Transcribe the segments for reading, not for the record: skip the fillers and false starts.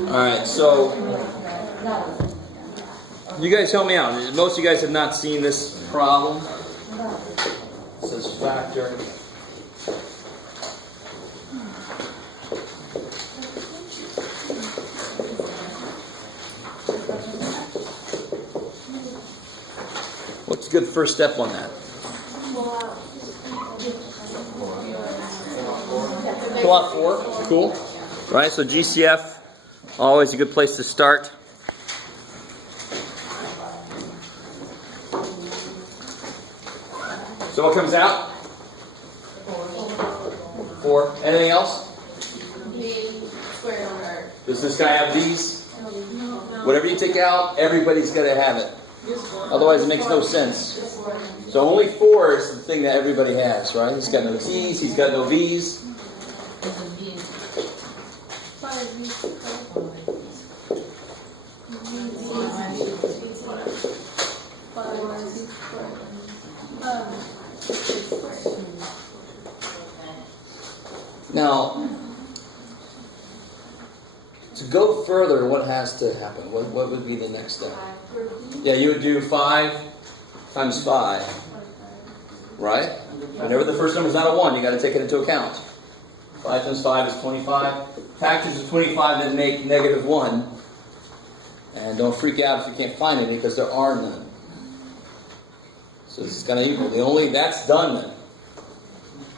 Alright, so you guys help me out. Most of you guys have not seen this problem. It says factor. What's a good first step on that? Pull out 4. Cool. Right, so GCF, always a good place to start. So what comes out? 4. Anything else? B squared over. Does this guy have these? Whatever you take out, everybody's going to have it. Otherwise it makes no sense. So only 4 is the thing that everybody has, right? He's got no T's, he's got no V's. Now, to go further, what has to happen? What would be the next step? Yeah, you would do 5 times 5, right? Whenever the first number is not a 1, you got to take it into account. 5 times 5 is 25. Factors of 25 that make negative 1. And don't freak out if you can't find any, because there are none. So this is kind of equal. That's done then.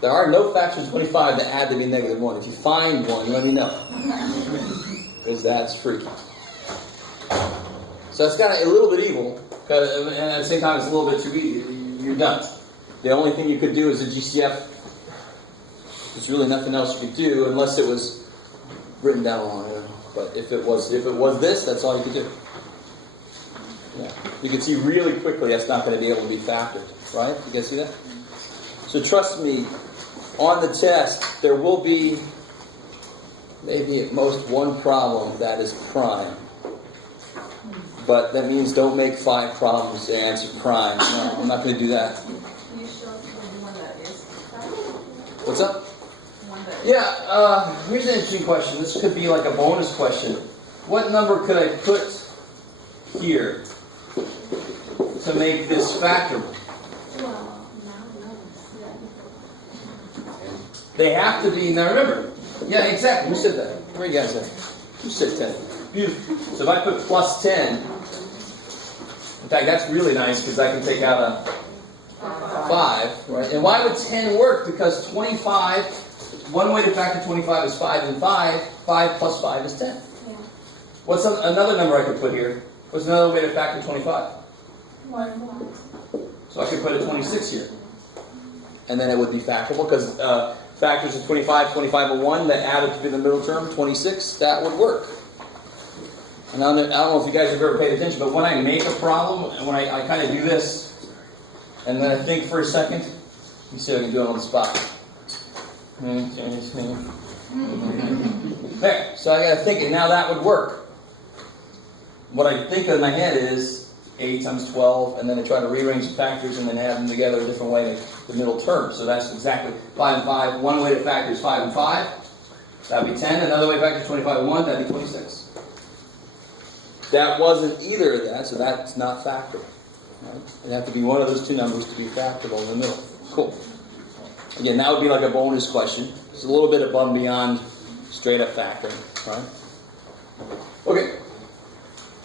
There are no factors of 25 that add to be negative 1. If you find one, let me know. Because that's freaky. So it's kind of a little bit evil, and at the same time it's a little bit too easy. You're done. The only thing you could do is a GCF. There's really nothing else you could do unless it was written down wrong. But if it was this, that's all you could do. Yeah. You can see really quickly that's not going to be able to be factored, right? You guys see that? So trust me, on the test there will be maybe at most one problem that is prime. But that means don't make 5 problems to answer prime. No, I'm not going to do that. What's up? Yeah, here's an interesting question. This could be like a bonus question. What number could I put here to make this factorable? They have to be, now remember, yeah, exactly, who said that? Where you guys at? Who said 10? Beautiful. So if I put plus 10, in fact, that's really nice because I can take out a 5, right? And why would 10 work? Because 25, one way to factor 25 is 5 and 5. 5 plus 5 is 10. Yeah. What's another number I could put here? What's another way to factor 25? 1. So I could put a 26 here. And then it would be factorable because factors of 25, 25 and 1 that added to be the middle term, 26, that would work. And I don't know if you guys have ever paid attention, but when I make a problem, and when I kind of do this, and then I think for a second, you see I can do it on the spot. There, so I got to think, and now that would work. What I think in my head is 8 times 12, and then I try to rearrange the factors and then add them together a different way to the middle term. So that's exactly 5 and 5. One way to factor is 5 and 5. That would be 10. Another way to factor is 25 and 1. That would be 26. That wasn't either of that, so that's not factorable. Right? It'd have to be one of those two numbers to be factorable in the middle. Cool. Again, that would be like a bonus question. It's a little bit above and beyond straight up factoring. Right? Okay.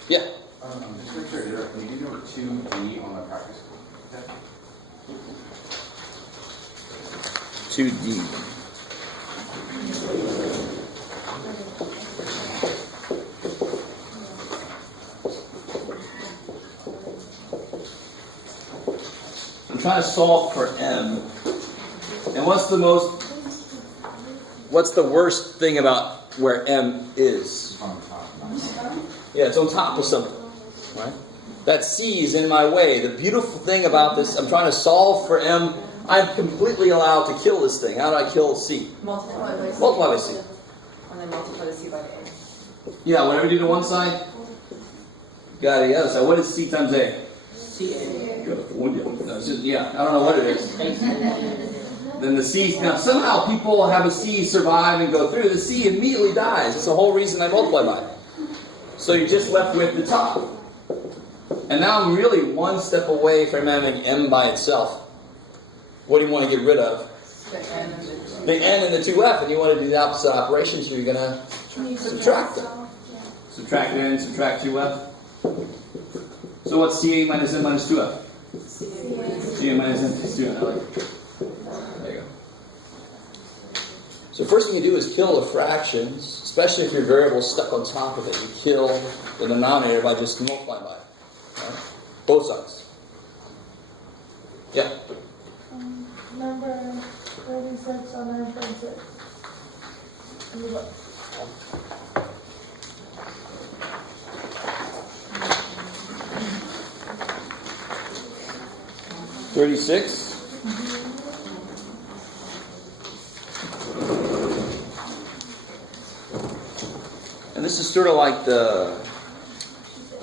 Yeah? Just make sure, can you do number 2D on the practice? Okay. 2D. I'm trying to solve for M. And what's the worst thing about where M is? On top. Yeah, it's on top of something. Right? That C is in my way. The beautiful thing about this, I'm trying to solve for M. I'm completely allowed to kill this thing. How do I kill C? Multiply by C. Multiply by C. And then multiply the C by A. Yeah, whatever you do to one side, you got it the other side. What is C times A? CA. Yeah, I don't know what it is. Then the C, now somehow people have a C survive and go through. The C immediately dies. That's the whole reason I multiply by it. So you're just left with the top. And now I'm really one step away from having m by itself. What do you want to get rid of? The n and the 2f, and you want to do the opposite operation, so you're going to subtract them. Subtract n, subtract 2f. So what's ca minus n minus 2f? Ca minus n plus 2f. I like it. There you go. So first thing you do is kill the fractions, especially if your variable is stuck on top of it. You kill the denominator by just multiplying by it. Right? Both sides. Yeah. Number 36 on 9.6. $36. And this is sort of like the,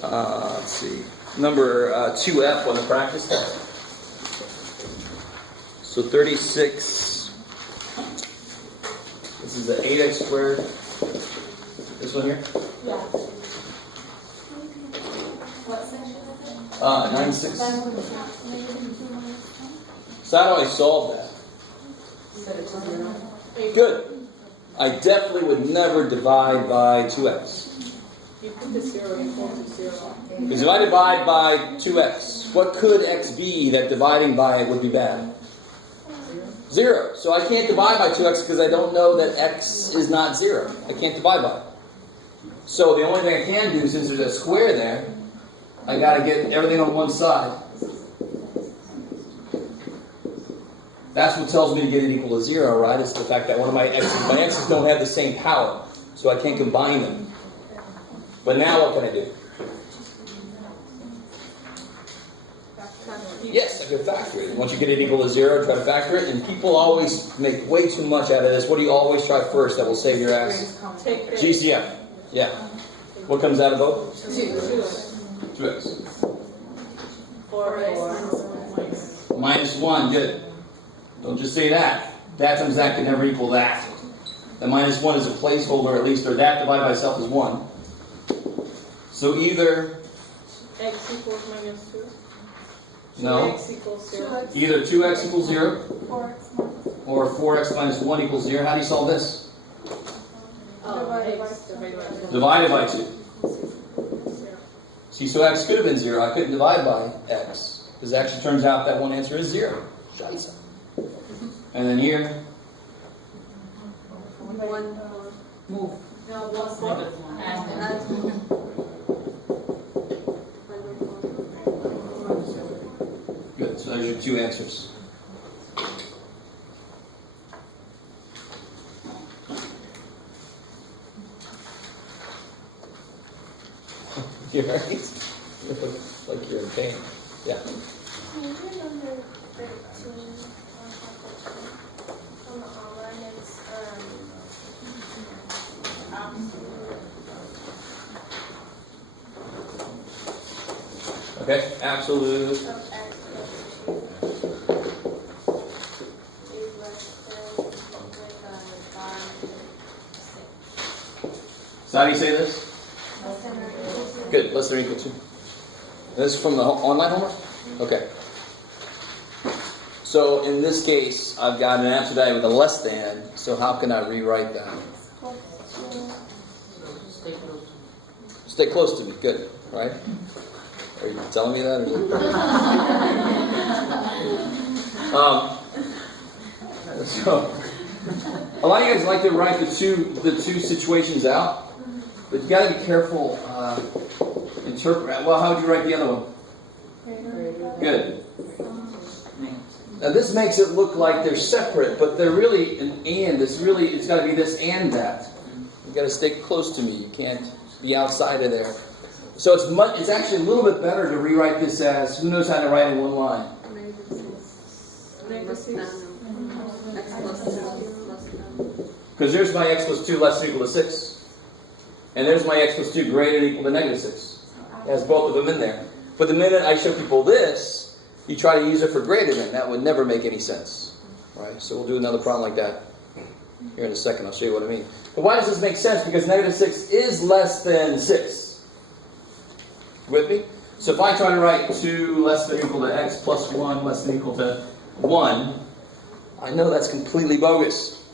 let's see, number 2f on the practice test. So 36, this is the 8x squared. This one here? Yeah. What section is it? 9.6. So how do I solve that? Set it to 0. Good. I definitely would never divide by 2x. You put the 0 equal to 0. Because if I divide by 2x, what could x be that dividing by it would be bad? 0. So I can't divide by 2x because I don't know that x is not 0. I can't divide by it. So the only thing I can do, since there's a square there, I got to get everything on one side. That's what tells me to get it equal to 0, right? It's the fact that one of my x's don't have the same power, so I can't combine them. But now what can I do? Yes, I can factor it. Once you get it equal to 0, try to factor it. And people always make way too much out of this. What do you always try first that will save your ass? Take the GCF. Yeah. What comes out of both? 2x. 2x. Minus 1, good. Don't just say that. That times that can never equal that. The minus 1 is a placeholder at least, or that divided by itself is 1. So either... X equals minus 2. No. 2x equals 0. Either 2x equals 0, 4x minus or 4x minus 1 equals 0. How do you solve this? X Divided by 2. See, so x could have been 0. I couldn't divide by x. Because it actually turns out that one answer is 0. Scheiße. And then here, move. Good, so there's your two answers. You're right. You look like you're in pain. Yeah. Can you do number 13 on the online? It's Okay, absolute. of x is less than So how do you say this? Good, less than or equal to. This is from the online homework? Okay. So in this case, I've got an answer die with a less than, so how can I rewrite that? Stay close to me, good, right? Are you telling me that? Or so, a lot of you guys like to write the two situations out, but you got to be careful. Interpret. Well, how would you write the other one? Good. Now this makes it look like they're separate, but they're really an and. It's got to be this and that. You got to stay close to me. You can't be outside of there. So it's actually a little bit better to rewrite this as, who knows how to write in one line? Because there's my x plus 2 less than or equal to 6. And there's my x plus 2 greater than or equal to negative 6. It has both of them in there. But the minute I show people this, you try to use it for greater than. That would never make any sense. Right? So we'll do another problem like that here in a second. I'll show you what I mean. But why does this make sense? Because negative 6 is less than 6. with me? So if I try to write 2 less than or equal to x plus 1 less than or equal to 1, I know that's completely bogus.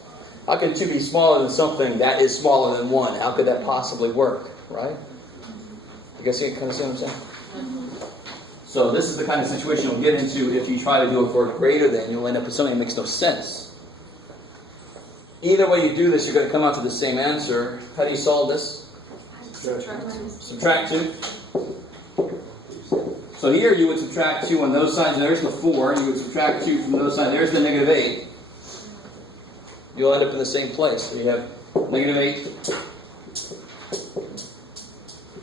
How can 2 be smaller than something that is smaller than 1? How could that possibly work, right? You guys kind of see what I'm saying? So this is the kind of situation you'll get into if you try to do it for a greater than. You'll end up with something that makes no sense. Either way you do this, you're going to come out to the same answer. How do you solve this? Subtract 2. So here you would subtract 2 on those sides. There's the 4. You would subtract 2 from those sides. There's the negative 8. You'll end up in the same place. So you have negative 8.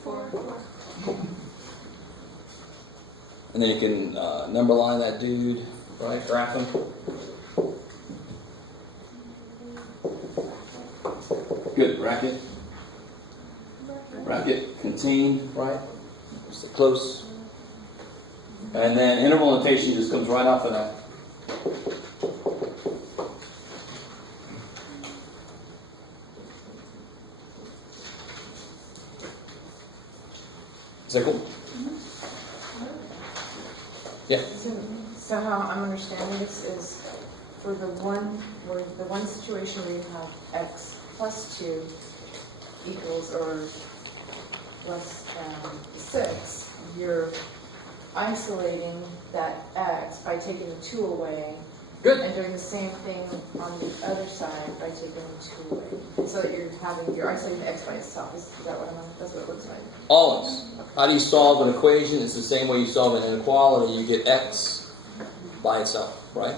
4. And then you can number line that dude, right? Graph him. Good. Bracket. Bracket. Contain, right? Just close. And then interval notation just comes right off of that. Is that cool? Yeah. So how I'm understanding this is for the one situation where you have x plus 2 equals or less than 6, you're isolating that x by taking the 2 away. Good. And doing the same thing on the other side by taking the 2 away. So that you're isolating the x by itself. Is that what that's what it looks like? Always. How do you solve an equation? It's the same way you solve an inequality. You get x by itself, right?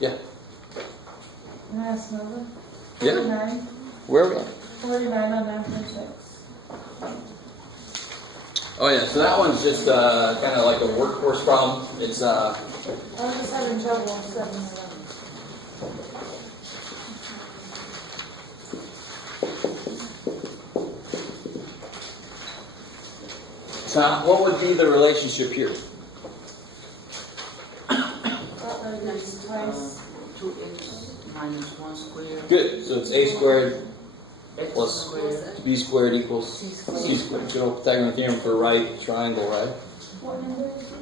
Yeah. Can I ask another? Yeah. 49. Where are we at? 49 on 9.6. Oh yeah, so that one's just kind of like a workhorse problem. It's I was just having trouble on 7. so what would be the relationship here? Twice. 2x minus 1 squared Good. So it's a squared x plus squared b squared equals c squared. Good old Pythagorean theorem for right triangle, right? What number is it?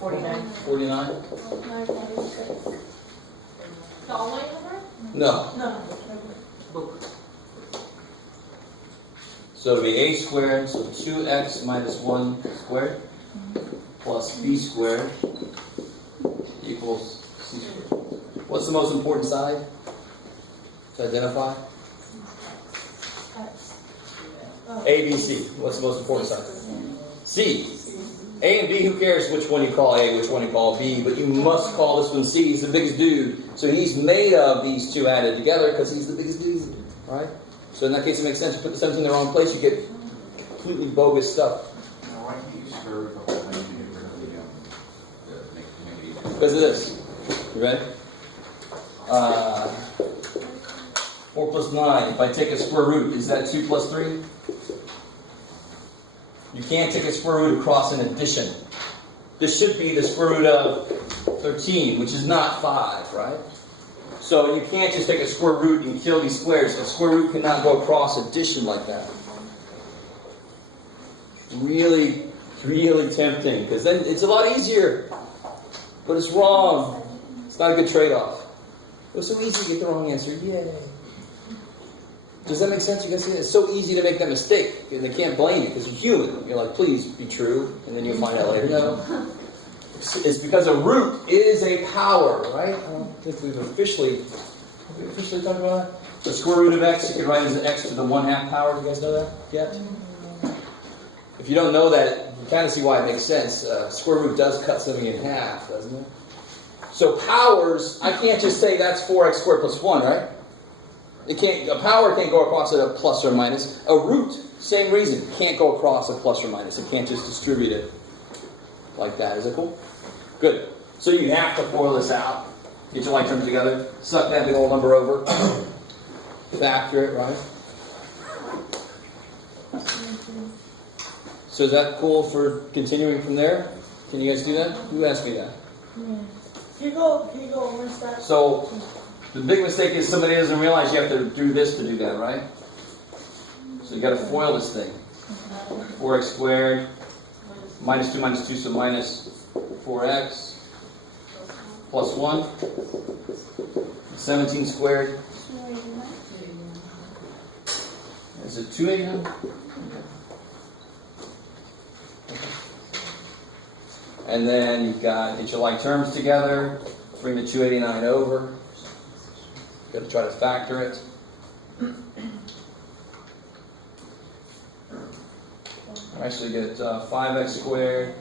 49. 49? 9.6. The online number? No. No. book. So it'll be a squared, so 2x minus 1 squared plus b squared equals c squared. What's the most important side to identify? A, B, C. What's the most important side? C. A and B, who cares which one you call A, which one you call B, but you must call this one C. He's the biggest dude. So he's made of these two added together because he's the biggest dude, right? So in that case, it makes sense. You put the 17 in the wrong place, you get completely bogus stuff. Now, why can't you just square root of the whole thing and get rid of the make it Because of this. You ready? 4 plus 9. If I take a square root, is that 2 plus 3? You can't take a square root across an addition. This should be the square root of 13, which is not 5, right? So you can't just take a square root and kill these squares. A square root cannot go across addition like that. Really, really tempting, because then it's a lot easier. But it's wrong. It's not a good trade-off. It was so easy to get the wrong answer. Yay. Does that make sense? You guys see that? It's so easy to make that mistake. And they can't blame you because you're human. You're like, please be true. And then you'll find out later. No. It's because a root is a power, right? I don't think we've officially talked about that. The square root of x, you can write as x to the 1/2 power. You guys know that yet? If you don't know that, you kind of see why it makes sense. Square root does cut something in half, doesn't it? So powers, I can't just say that's 4x squared plus 1, right? A power can't go across a plus or minus. A root, same reason, can't go across a plus or minus. It can't just distribute it like that. Is that cool? Good. So you have to FOIL this out. Get your like terms together. Suck that big old number over. Factor it, right? So is that cool for continuing from there? Can you guys do that? Who asked me that? Yeah. Can you go one step? So The big mistake is somebody doesn't realize you have to do this to do that, right? So you got to FOIL this thing. 4x squared minus 2, so minus 4x plus 1. 17 squared. Is it 289? And then you've got get your like terms together, bring the 289 over. Got to try to factor it. Actually get 5x squared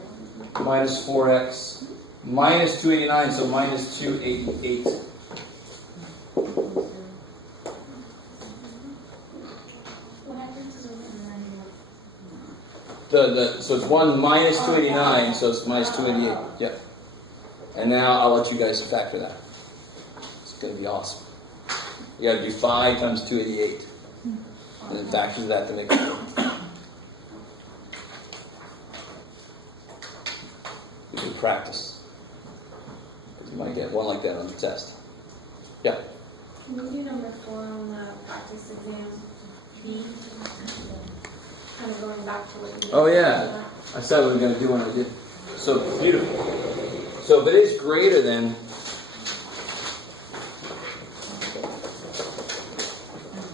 minus 4x minus 289, so minus 288. So it's 1 minus 289, so it's minus 288. Yeah. And now I'll let you guys factor that. It's going to be awesome. You got to do 5 times 288. And then factor that to make it work. You can practice. Because you might get one like that on the test. Yeah. Can you do number 4 on the practice exam B? Kind of going back to what you did. Oh, yeah. I said we were going to do one I did. So beautiful. So if it is greater than.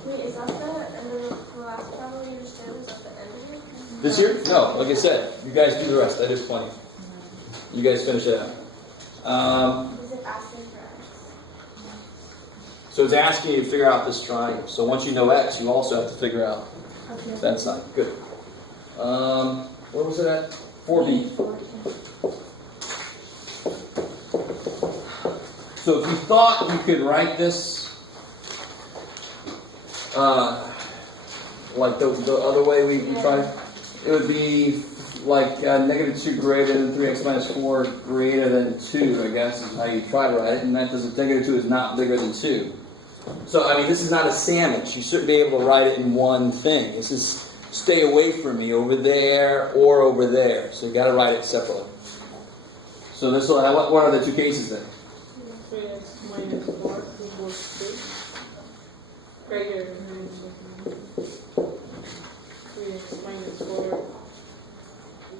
Wait, is that the end of the last problem you understand? Is that the end of it? This here? No, like I said, you guys do the rest. That is plenty. You guys finish it out. Is it asking for X? So it's asking you to figure out this triangle. So once you know X, you also have to figure out that side. Good. Where was it at? 4B. So if you thought you could write this like the other way we tried, it would be like negative 2 greater than 3x minus 4 greater than 2, I guess is how you try to write it. And that doesn't, negative 2 is not bigger than 2. So, I mean, this is not a sandwich. You shouldn't be able to write it in one thing. This is stay away from me over there or over there. So you got to write it separately. So this will have, what are the two cases then? 3x minus 4 equals 2. Greater than 3x minus 4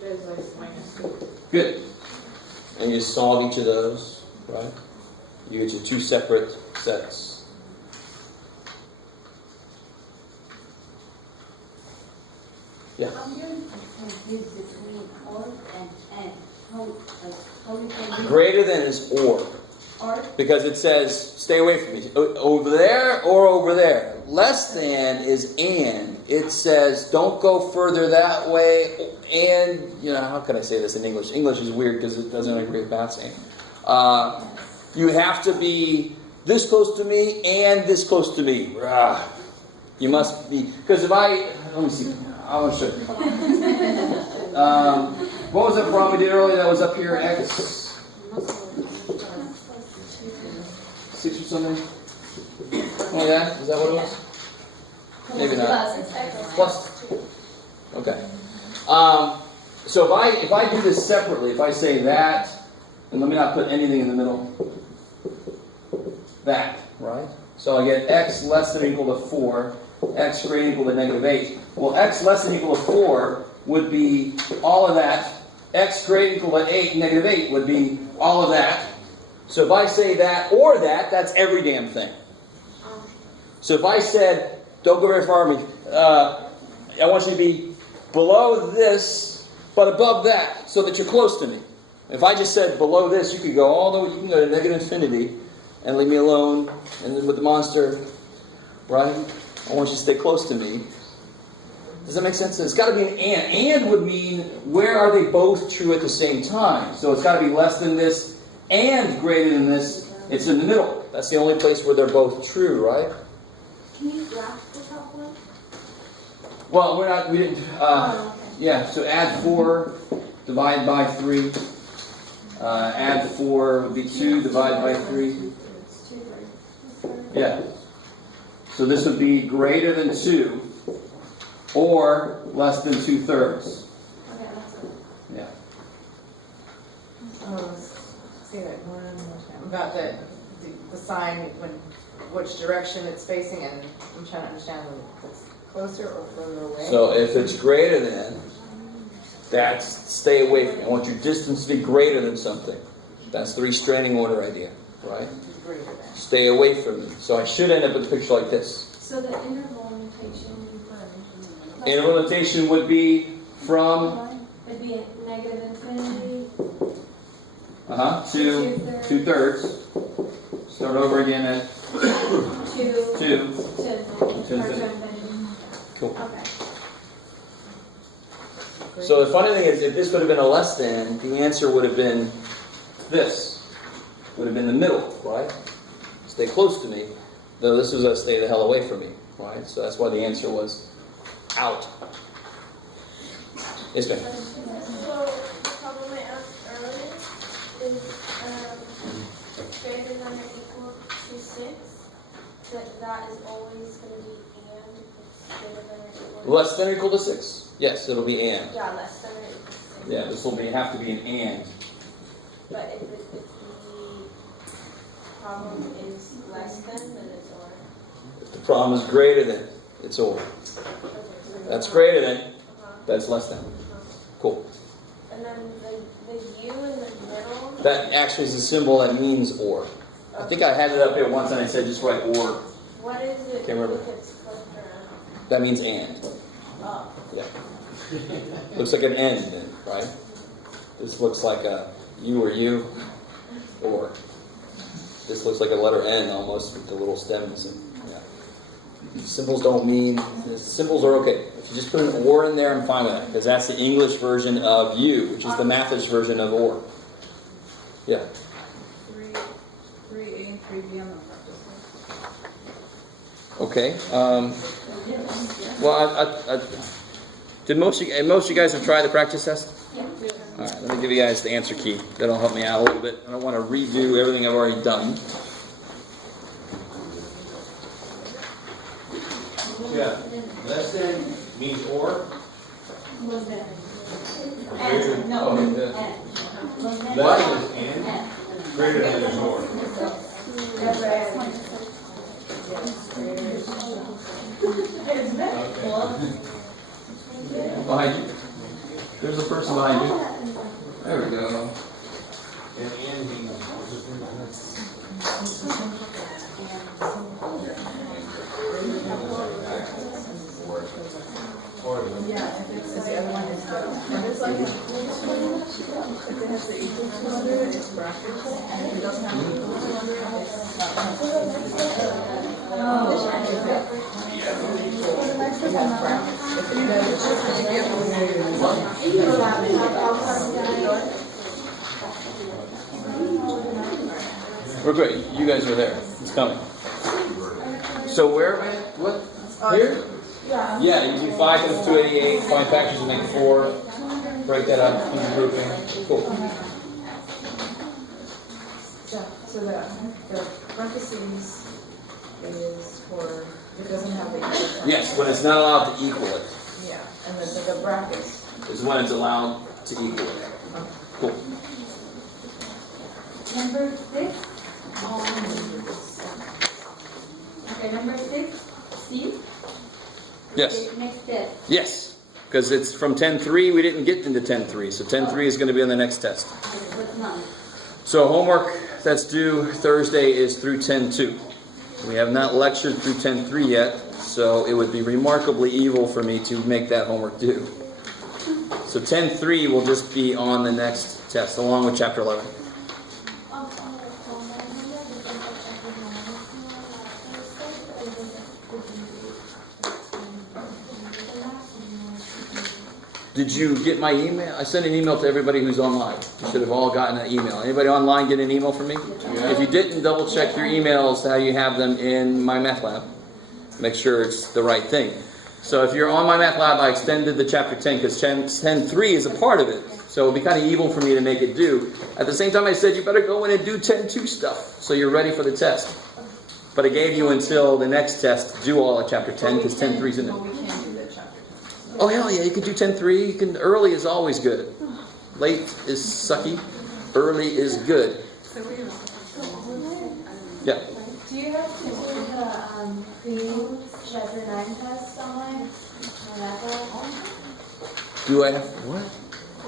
is like minus 2. Good. And you solve each of those, right? You get your two separate sets. Yeah. I'm getting confused between or and. How we can do Greater than is or. or? Because it says, stay away from me. Over there or over there. Less than is and. It says, don't go further that way. And, you know, how can I say this in English? English is weird because it doesn't agree with that saying. You have to be this close to me and this close to me. You must be. Because if let me see. I want to show you. What was that problem we did earlier that was up here? X 6 or something? Oh yeah? Is that what it was? Maybe not. Plus. Okay. So if I do this separately, if I say that, and let me not put anything in the middle. That, right? So I get x less than or equal to 4, x greater than or equal to negative 8. Well, x less than or equal to 4 would be all of that. X greater than or equal to 8, negative 8 would be all of that. So if I say that or that, that's every damn thing. So if I said, don't go very far with me, I want you to be below this, but above that, so that you're close to me. If I just said below this, you could go all the way, you can go to negative infinity and leave me alone, and then with the monster, right? I want you to stay close to me. Does that make sense? It's got to be an and. And would mean, where are they both true at the same time? So it's got to be less than this and greater than this. It's in the middle. That's the only place where they're both true, right? Can you graph the top one? Well, we didn't, yeah, so add 4, divide by 3. Add 4 would be 2, divide by 3. Yeah. So this would be greater than 2 or less than 2/3. Okay, that's it. Oh, say that one more time. About the sign, which direction it's facing, and I'm trying to understand whether it's closer or further away. So if it's greater than, that's stay away from it. I want your distance to be greater than something. That's the restraining order idea, right? Greater than. Stay away from them. So I should end up with a picture like this. So the interval notation Interval notation would be from would be a negative infinity to 2/3. Start over again at to 2. to infinity. Cool. Okay. So the funny thing is, if this would have been a less than, the answer would have been this. Would have been the middle, right? Stay close to me. Though this was a stay the hell away from me, right? So that's why the answer was out. Yes, ma'am. So the problem I asked earlier is greater than or equal to 6. That is always going to be and if it's greater than or equal to Less than or equal to 6. Yes, it'll be and. Yeah, less than or equal to 6. Yeah, this will have to be an and. But if the problem is less than, then it's or. If the problem is greater than, it's or. Okay, so That's greater than, Uh-huh. that's less than. Cool. And then the U in the middle. That actually is a symbol that means or. I think I had it up here once and I said just write or. What is it Can't remember. if it's flipped around? That means and. Oh. Yeah. Looks like an N then, right? This looks like a U or U. Or. This looks like a letter N almost with the little stems. And, yeah. Symbols don't mean, symbols are okay. If you just put an or in there, I'm fine with that. Because that's the English version of U, which is the Mathish version of or. Yeah. 3A and 3B on the practice. Okay. Well, I did most of you guys have tried the practice test? Yeah. All right. Let me give you guys the answer key. That'll help me out a little bit. I don't want to redo everything I've already done. Yeah, less than means or. Was that? Greater than, oh, less than is and, greater than is or. Behind you. There's a person behind you. There we go. And means. Or. Yeah, because the other one is and it's like if it has the equal to under it, it's brackets, and if it doesn't have the equal to under it, it has brackets. If it We're great. You guys are there. It's coming. So where? What? Here? Yeah, you do 5 times 288. Find factors to make 4. Break that up. Use grouping. Cool. So the parentheses is for, it doesn't have the equal to. Yes, when it's not allowed to equal it Yeah, and the brackets. is when it's allowed to equal it. Cool. Number 6. Okay, number 6. Steve? Yes. Okay, next step. Yes. Because it's from 10.3, we didn't get into 10.3. So 10.3 is going to be on the next test. What's mine? So homework that's due Thursday is through 10.2. We have not lectured through 10.3 yet, so it would be remarkably evil for me to make that homework due. So 10.3 will just be on the next test, along with Chapter 11. Did you get my email? I sent an email to everybody who's online. You should have all gotten an email. Anybody online get an email from me? If you didn't, double check your emails how you have them in my math lab. Make sure it's the right thing. So if you're on my math lab, I extended the chapter 10 because 10.3 is a part of it. So it would be kind of evil for me to make it due. At the same time, I said you better go in and do 10.2 stuff so you're ready for the test. But I gave you until the next test to do all of chapter 10 because 10.3 is in it. Well, we can't do that chapter. Oh, hell yeah, you can do 10.3. You can. Early is always good. Late is sucky. Early is good. So we have Yeah. Do you have to do the pre-chapter 9 test online? On that one? Do I have what? The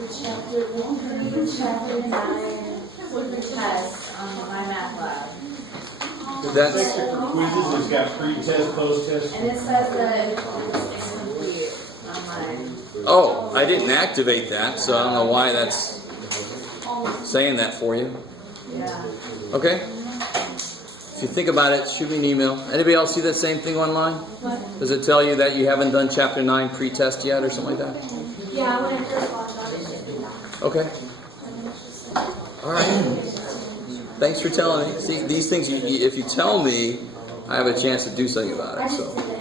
pre-chapter 9 test on my math lab. That's Section for quizzes, it's got pre-test, post-test. And it says that it's incomplete online. oh, I didn't activate that, so I don't know why that's saying that for you. Yeah. Okay. If you think about it, shoot me an email. Anybody else see that same thing online? Does it tell you that you haven't done chapter 9 pre-test yet or something like that? Yeah, when I first logged on, it did that. Okay. All right. Thanks for telling me. See, these things, if you tell me, I have a chance to do something about I it. did So, see that.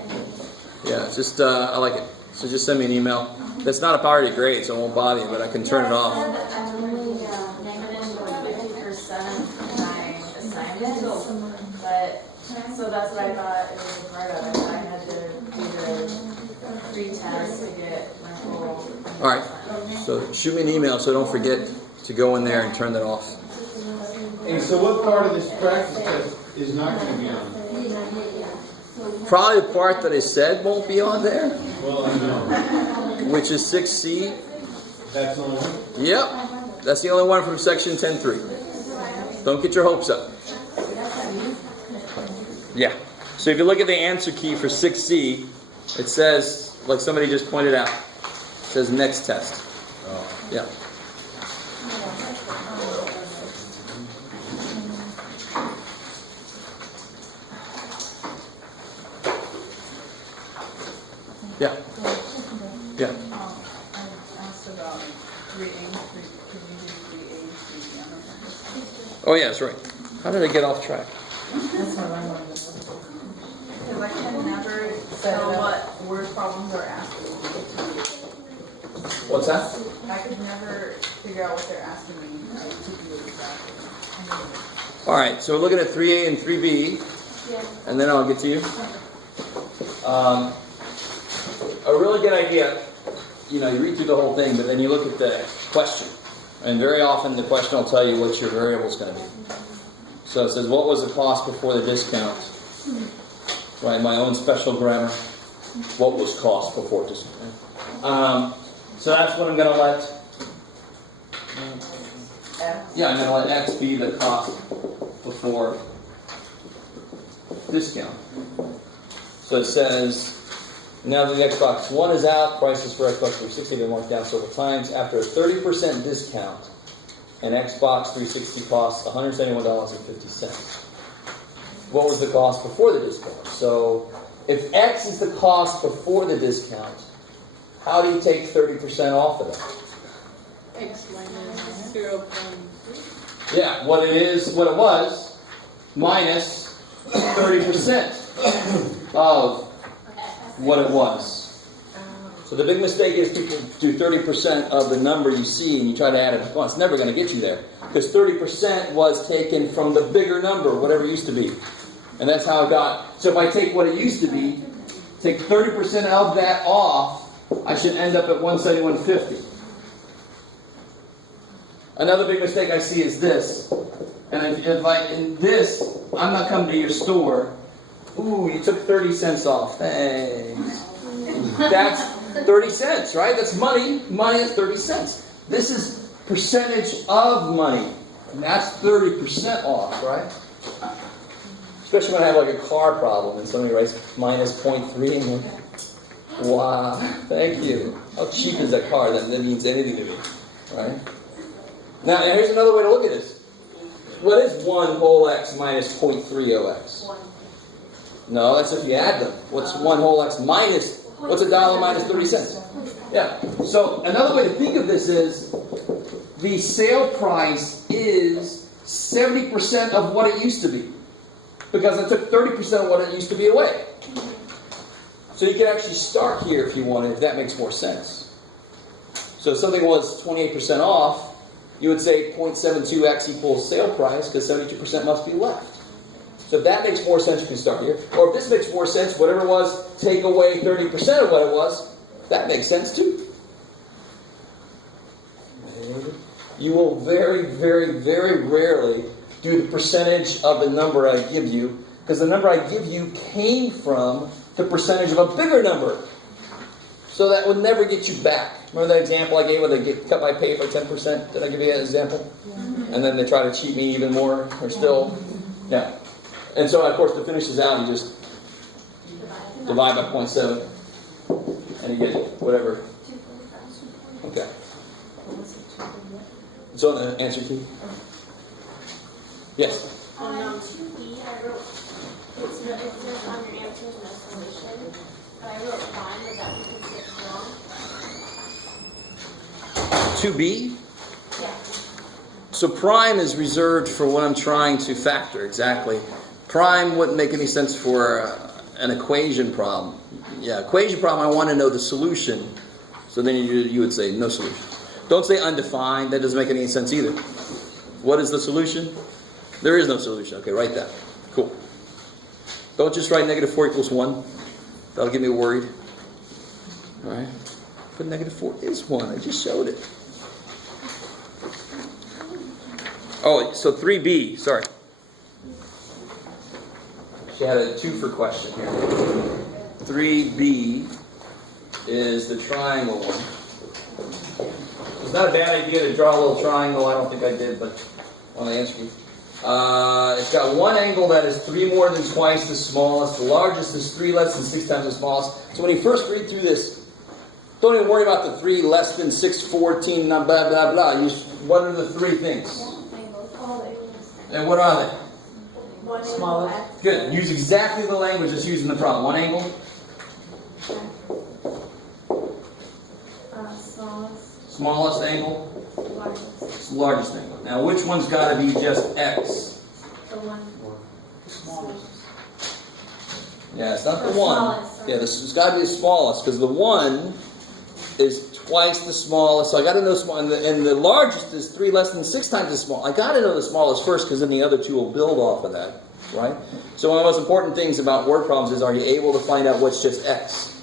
yeah, it's just, I like it. So just send me an email. That's not a priority grade, so it won't bother you, but I can turn it off. I'm only finished with 50% of my assignments, but so that's what I thought it was a part of it. I had to do the pre-test to get my whole. All right. So shoot me an email so don't forget to go in there and turn that off. And so what part of this practice test is not going to be on? Probably the part that I said won't be on there, Well, I know. which is 6C. That's the only one? Yep. That's the only one from section 10.3. Don't get your hopes up. Yeah. So if you look at the answer key for 6C, it says, like somebody just pointed out, it says next test. Yeah. Yeah. Yeah. I asked about 3A, could you do 3A, 3B? Oh yeah, that's right. How did I get off track? That's what I wanted to know. Because I can never tell what word problems are asking me to do. What's that? I could never figure out what they're asking me to do exactly. All right, so we're looking at 3A and 3B, and then I'll get to you. A really good idea, you read through the whole thing, but then you look at the question. And very often the question will tell you what your variable is going to be. So it says, what was the cost before the discount? Right, my own special grammar. What was cost before discount? So that's what I'm going to let... Yeah, I'm going to let X be the cost before discount. So it says, now that the Xbox One is out, prices for Xbox 360 have been marked down several times. After a 30% discount, an Xbox 360 costs $171.50. What was the cost before the discount? So if X is the cost before the discount, how do you take 30% off of that? X minus 0.3. Yeah, what it was, minus 30% of what it was. So the big mistake is people do 30% of the number you see and you try to add it. Well, it's never going to get you there. Because 30% was taken from the bigger number, whatever it used to be. And that's how it got. So if I take what it used to be, take 30% of that off, I should end up at 171.50. Another big mistake I see is this. And I'm not coming to your store. Ooh, you took 30 cents off. Thanks. That's 30 cents, right? That's money. Money is 30 cents. This is percentage of money. And that's 30% off, right? Especially when I have like a car problem and somebody writes minus 0.3 and I'm like, wow, thank you. How cheap is that car? That means anything to me, right? Now, here's another way to look at this. What is 1 whole x minus 0.30x? 1. No, that's if you add them. What's 1 whole x minus, what's $1 minus 30 cents? Yeah. So another way to think of this is the sale price is 70% of what it used to be. Because I took 30% of what it used to be away. So you can actually start here if you wanted, if that makes more sense. So if something was 28% off, you would say 0.72x equals sale price because 72% must be left. So if that makes more sense, you can start here. Or if this makes more sense, whatever it was, take away 30% of what it was, that makes sense too. You will very, very, very rarely do the percentage of the number I give you, because the number I give you came from the percentage of a bigger number. So that would never get you back. Remember that example I gave where they cut my pay by 10%? Did I give you that example? Yeah. And then they try to cheat me even more, or still? Yeah. And so, of course, to finish this out, you just divide by 0.7, and you get whatever. Okay. So the answer key? Yes? On 2B, I wrote, it says on your answer is no solution, but I wrote prime, was that because it's wrong? 2B? Yeah. So prime is reserved for what I'm trying to factor, exactly. Prime wouldn't make any sense for an equation problem. Yeah, equation problem, I want to know the solution. So then you would say no solution. Don't say undefined, that doesn't make any sense either. What is the solution? There is no solution. Okay, write that. Cool. Don't just write negative 4 equals 1. That'll get me worried. Alright. But negative 4 is 1. I just showed it. Oh, so 3B. Sorry. She had a 2 for question here. 3B is the triangle one. It's not a bad idea to draw a little triangle. I don't think I did, but on the answer key. It's got one angle that is 3 more than twice the smallest. The largest is 3 less than 6 times the smallest. So when you first read through this, don't even worry about the 3 less than 6, 14, blah, blah, blah. What are the 3 things? And what are they? Smallest. Good. Use exactly the language that's used in the problem. One angle? Smallest angle? It's the largest angle. Now, which one's got to be just x? The one. Yeah, it's not the one. Yeah, it's got to be the smallest, because the 1 is twice the smallest. So I got to know small, and the largest is 3 less than 6 times as small. I got to know the smallest first, because then the other 2 will build off of that, right? So one of the most important things about word problems is, are you able to find out what's just x?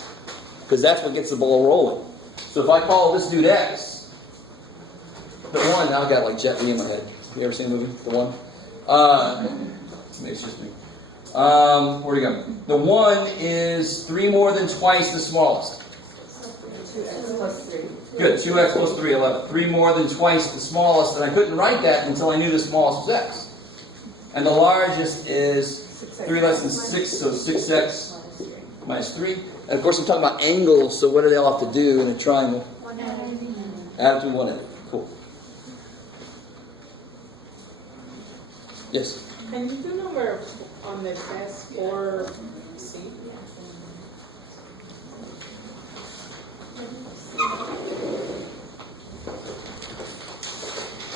Because that's what gets the ball rolling. So if I call this dude x, the 1, now I got like Jet Li in my head. You ever seen the movie, The One? Maybe it's just me. Where'd he go? The 1 is 3 more than twice the smallest. 2x plus 3. Good, 2x plus 3, 11. 3 more than twice the smallest, and I couldn't write that until I knew the smallest was x. And the largest is 3 less than 6, so 6x minus 3. And of course I'm talking about angles, so what do they all have to do in a triangle? Add to 1 end. Cool. Yes? Can you do number on the test for C?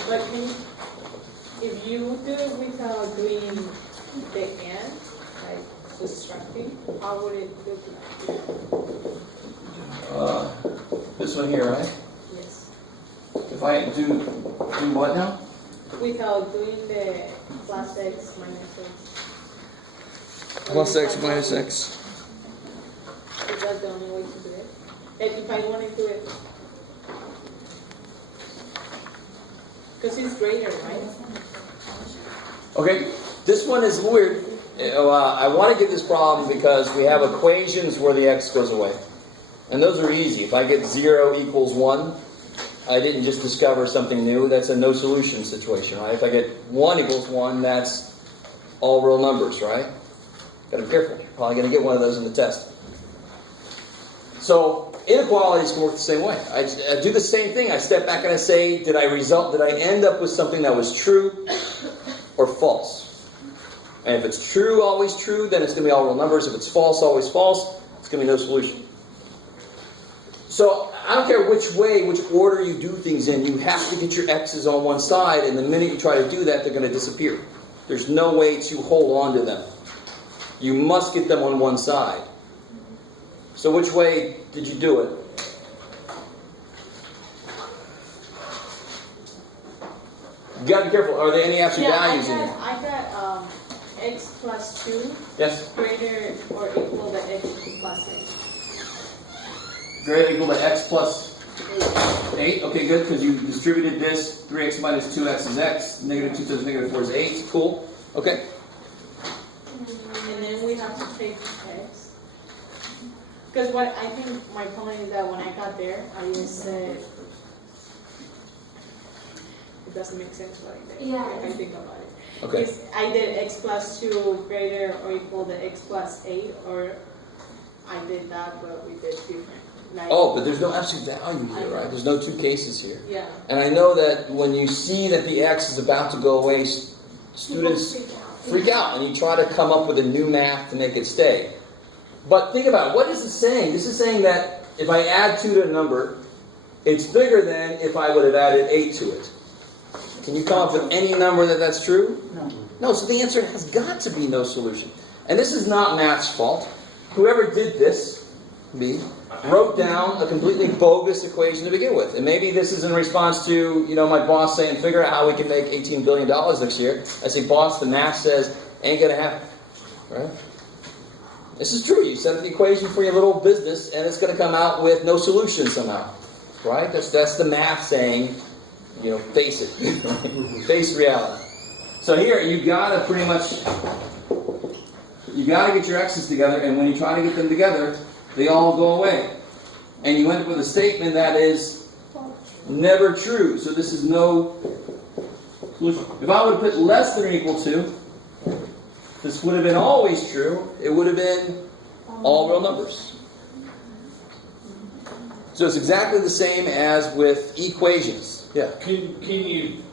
But if you do it without doing the and, like subtracting, how would it look like? This one here, right? Yes. If I do what now? Without doing the plus x minus x. Plus x minus x. Is that the only way to do it? And if I want to do it, because it's greater, right? Okay, this one is weird. I want to get this problem because we have equations where the x goes away. And those are easy. If I get 0 equals 1, I didn't just discover something new. That's a no solution situation, right? If I get 1 equals 1, that's all real numbers, right? Got to be careful. You're probably going to get one of those in the test. So inequalities can work the same way. I do the same thing. I step back and I say, did I end up with something that was true or false? And if it's true, always true, then it's going to be all real numbers. If it's false, always false, it's going to be no solution. So I don't care which order you do things in, you have to get your x's on one side, and the minute you try to do that, they're going to disappear. There's no way to hold on to them. You must get them on one side. So which way did you do it? You got to be careful. Are there any absolute values in there? I got x plus 2 Yes? greater or equal to x plus x. Greater equal to x plus 8, okay, good, because you distributed this. 3x minus 2x is x. Negative 2 times negative 4 is 8. Cool. Okay. And then we have to take x. Because what I think my point is that when I got there, I just said, it doesn't make sense what I did. Yeah. If I think about it. Okay. If I did x plus 2 greater or equal to x plus 8, or I did that, but we did different. Like, Oh, but there's no absolute value here, right? There's no two cases here. yeah. And I know that when you see that the x is about to go away, students freak out, and you try to come up with a new math to make it stay. But think about it. What is this saying? This is saying that if I add 2 to a number, it's bigger than if I would have added 8 to it. Can you come up with any number that's true? No. No, so the answer has got to be no solution. And this is not math's fault. Whoever did this, me, wrote down a completely bogus equation to begin with. And maybe this is in response to, my boss saying, figure out how we can make $18 billion next year. I say, boss, the math says, ain't going to happen. Right? This is true. You set up the equation for your little business, and it's going to come out with no solution somehow. Right? That's the math saying, face it. Face reality. So here, you got to get your x's together, and when you try to get them together, they all go away. And you end up with a statement that is never true. So this is no solution. If I would have put less than or equal to, this would have been always true. It would have been all real numbers. So it's exactly the same as with equations. Yeah. Can you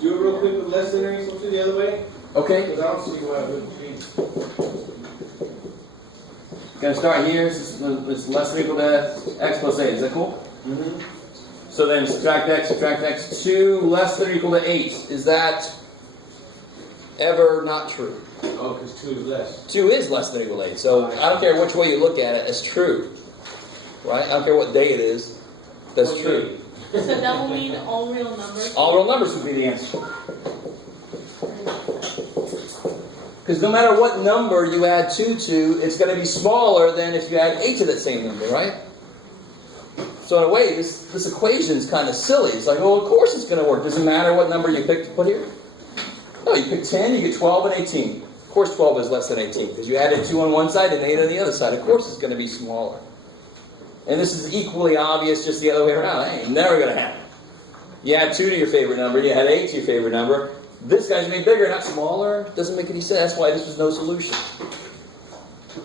do it real quick with less than or equal to the other way? Okay. Because I don't see why it wouldn't change. Going to start here. It's less than or equal to x plus 8. Is that cool? Mm-hmm. So then subtract x. 2 less than or equal to 8. Is that ever not true? Oh, because 2 is less. 2 is less than or equal to 8. So I don't care which way you look at it, it's true. Right? I don't care what day it is. That's true. So that will mean all real numbers? All real numbers would be the answer. Because no matter what number you add 2 to, it's going to be smaller than if you add 8 to that same number, right? So in a way, this equation is kind of silly. It's like, well, of course it's going to work. Doesn't matter what number you pick to put here. No, you pick 10, you get 12 and 18. Of course 12 is less than 18, because you added 2 on one side and 8 on the other side. Of course it's going to be smaller. And this is equally obvious just the other way around. That ain't never going to happen. You add 2 to your favorite number, you add 8 to your favorite number. This guy's made bigger, not smaller. Doesn't make any sense. That's why this was no solution.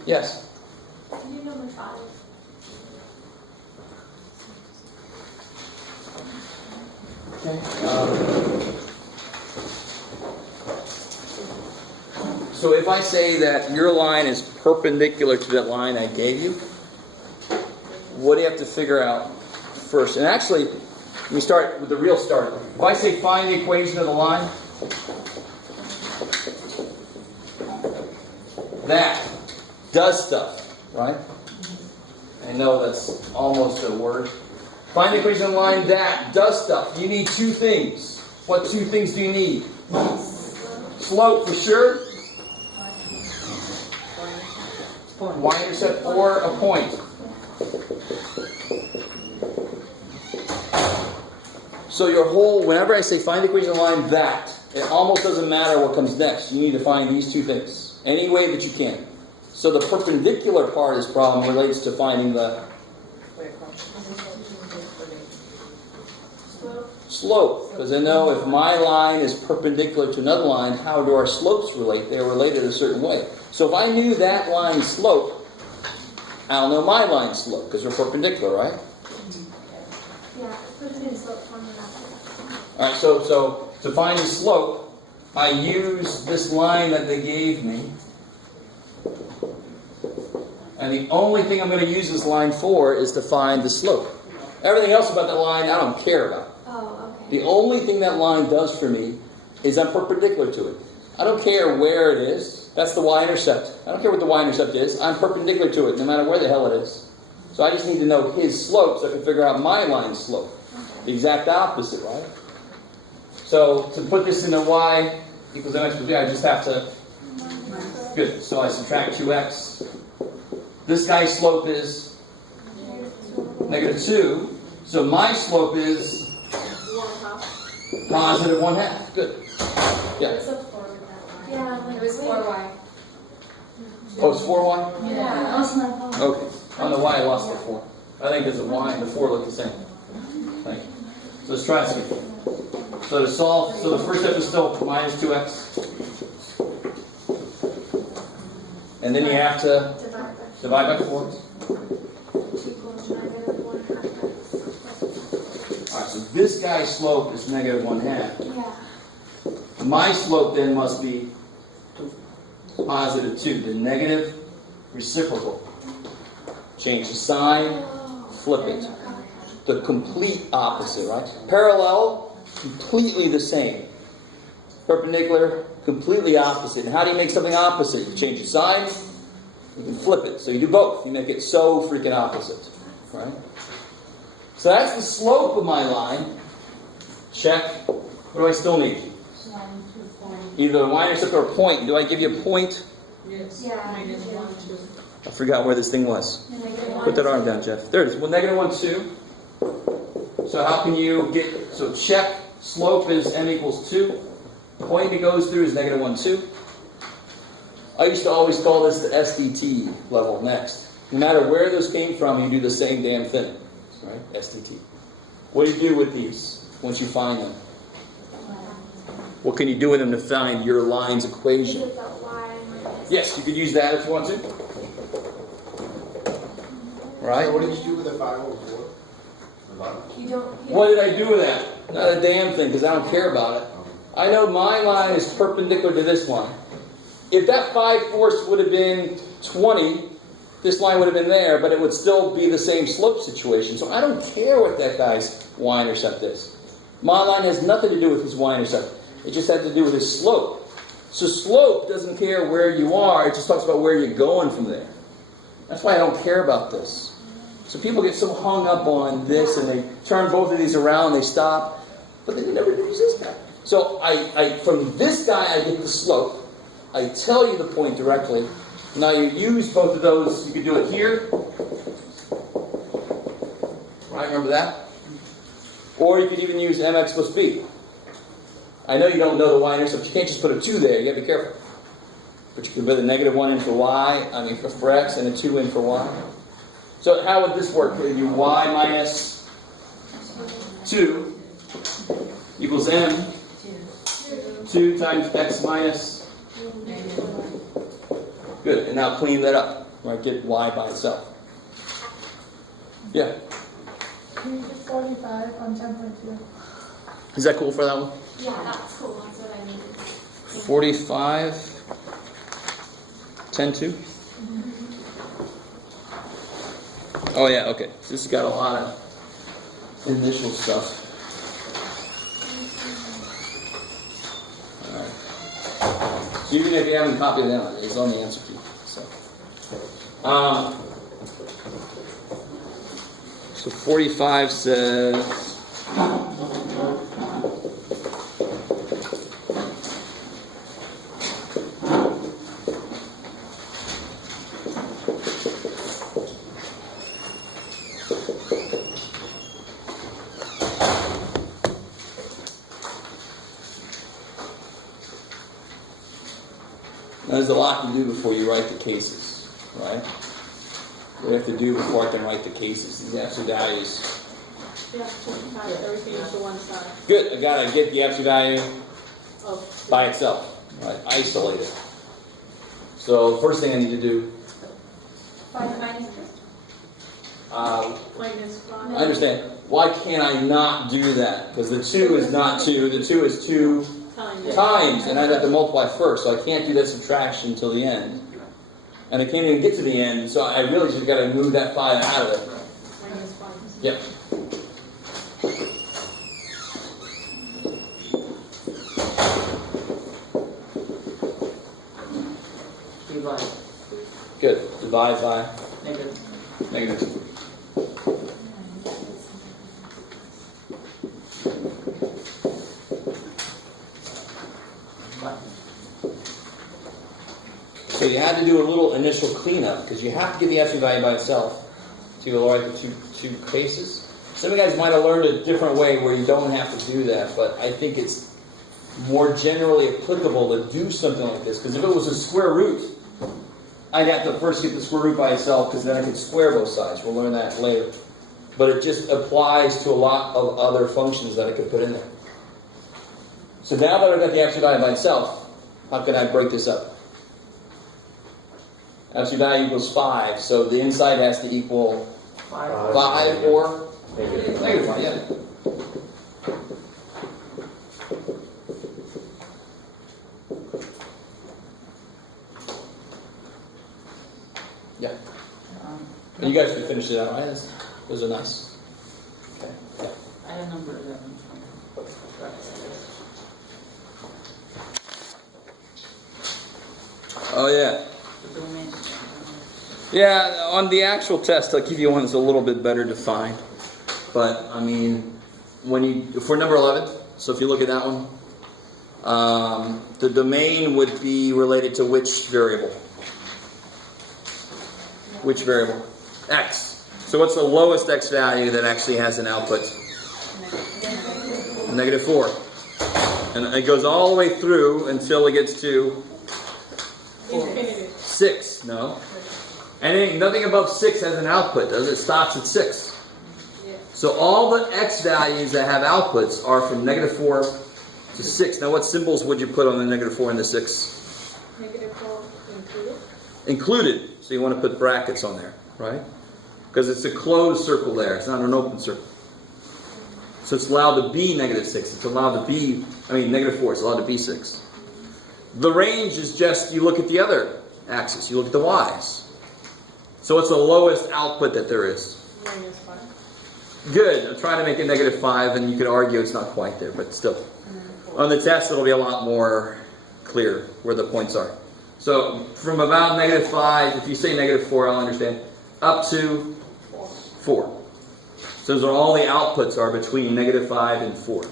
Yes? Do number 5. Okay. So if I say that your line is perpendicular to that line I gave you, what do you have to figure out first? And actually, let me start with the real start. If I say find the equation of the line, that does stuff, right? I know that's almost a word. Find the equation of the line that does stuff. You need 2 things. What 2 things do you need? Slope for sure. Y-intercept or a point. So whenever I say find the equation of the line that, it almost doesn't matter what comes next. You need to find these 2 things. Any way that you can. So the perpendicular part of this problem relates to finding the slope. Because I know if my line is perpendicular to another line, how do our slopes relate? They're related a certain way. So if I knew that line's slope, I'll know my line's slope, because we're perpendicular, right? Yeah, put it in slope formula. Alright, so to find the slope, I use this line that they gave me. And the only thing I'm going to use this line for is to find the slope. Everything else about that line, I don't care about. Oh, okay. The only thing that line does for me is I'm perpendicular to it. I don't care where it is. That's the y-intercept. I don't care what the y-intercept is. I'm perpendicular to it, no matter where the hell it is. So I just need to know his slope so I can figure out my line's slope. The exact opposite, right? So to put this into y equals mx plus b, I just have to... Good. So I subtract 2x. This guy's slope is -2. So my slope is 1/2. positive 1/2. Good. Yeah. What's up for with that line? Yeah, It was 4y. Oh, it's 4y? Yeah. Okay. I don't know why I lost the 4. I think there's a y and the 4 look the same. Thank you. So let's try this again. So to solve, so the first step is still minus 2x. And then you have to divide by 4. Alright, so this guy's slope is negative 1/2. Yeah. My slope then must be positive 2, the negative reciprocal. Change the sign, flip it. The complete opposite, right? Parallel, completely the same. Perpendicular, completely opposite. And how do you make something opposite? You change the sign, you can flip it. So you do both. You make it so freaking opposite, right? So that's the slope of my line. Check. What do I still need? Either a y-intercept or a point. Do I give you a point? Yes. Yeah. Minus 1, 2. I forgot where this thing was. Put that arm down, Jeff. There it is. Well, negative 1, 2. So how can you get... So check. Slope is m equals 2. Point it goes through is negative 1, 2. I used to always call this the SDT level next. No matter where those came from, you do the same damn thing. Right? SDT. What do you do with these once you find them? What can you do with them to find your line's equation? Yes, you could use that if you want to. Right? So what did you do with the 504? What did I do with that? Not a damn thing, because I don't care about it. I know my line is perpendicular to this line. If that 5/4 would have been 20, this line would have been there, but it would still be the same slope situation. So I don't care what that guy's y-intercept is. My line has nothing to do with his y-intercept. It just has to do with his slope. So slope doesn't care where you are, it just talks about where you're going from there. That's why I don't care about this. So people get so hung up on this and they turn both of these around, they stop, but they never use this guy. So I from this guy I get the slope. I tell you the point directly. Now you use both of those, you could do it here. Right, remember that? Or you could even use mx plus b. I know you don't know the y-intercept, you can't just put a 2 there, you gotta be careful. But you can put a negative 1 in for for x, and a 2 in for y. So how would this work? You y minus 2 equals m 2 times x minus. Good, and now clean that up. Right, get y by itself. Yeah. Can you get 45 on 10.2? Is that cool for that one? Yeah, that's cool. That's what I needed. 45, 10-2? Oh yeah, okay. So this has got a lot of initial stuff. Alright. So even if you haven't copied it out, it's on the answer key. So 45 says... Now, there's a lot to do before you write the cases, right? What you have to do before I can write the cases, these absolute values. Yeah, everything is to one side. Good, I gotta get the absolute value Oh. by itself, right? Isolate it. So the first thing I need to do, Minus 5. I understand. Why can't I not do that? Because the 2 is not 2, the 2 is 2 times, and I'd have to multiply first, so I can't do that subtraction until the end. And I can't even get to the end, so I really just got to move that 5 out of it. Minus 5. Yep. Divide. Good. Divide by Negative. negative. So you had to do a little initial cleanup because you have to get the absolute value by itself to write the two cases. Some of you guys might have learned a different way where you don't have to do that, but I think it's more generally applicable to do something like this. Because if it was a square root, I'd have to first get the square root by itself, because then I could square both sides. We'll learn that later. But it just applies to a lot of other functions that I could put in there. So now that I've got the absolute value by itself, how can I break this up? Absolute value equals 5, so the inside has to equal 5 or negative 5, yeah. Yeah. And you guys can finish it out, right? Those are nice. Okay. Yeah. I have number 11. Oh, yeah. The domain. Yeah, on the actual test, I'll give you one that's a little bit better defined. But, I mean, for number 11, so if you look at that one, the domain would be related to which variable? Which variable? X. So what's the lowest X value that actually has an output? Negative 4. And it goes all the way through until it gets to 6. No. Nothing above 6 has an output, does it? It stops at 6. So all the X values that have outputs are from negative 4 to 6. Now what symbols would you put on the negative 4 and the 6? Negative 4 included. Included. So you want to put brackets on there, right? Because it's a closed circle there. It's not an open circle. So it's allowed to be negative 6. It's allowed to be, negative 4. It's allowed to be 6. The range is just, you look at the other axis. You look at the Y's. So what's the lowest output that there is? Minus 5. Good. I'm trying to make it negative 5, and you could argue it's not quite there, but still. On the test, it'll be a lot more clear where the points are. So from about negative 5, if you say negative 4, I'll understand, up to 4. So those are all the outputs are between negative 5 and 4.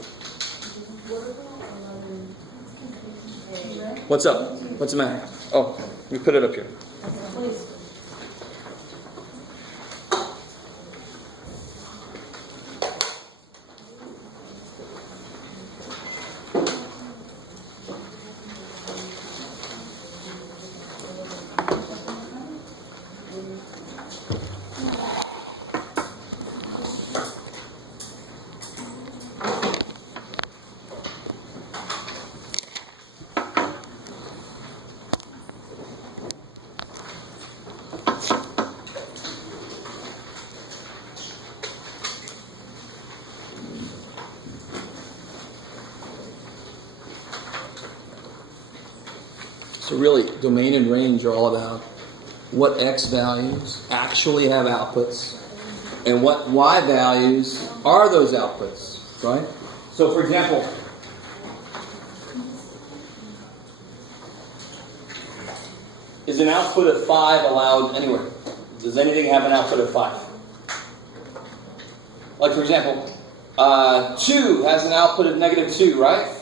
What's up? What's the matter? Oh, we put it up here. So really, domain and range are all about what X values actually have outputs and what Y values are those outputs, right? So for example, is an output of 5 allowed anywhere? Does anything have an output of 5? Like for example, 2 has an output of negative 2, right?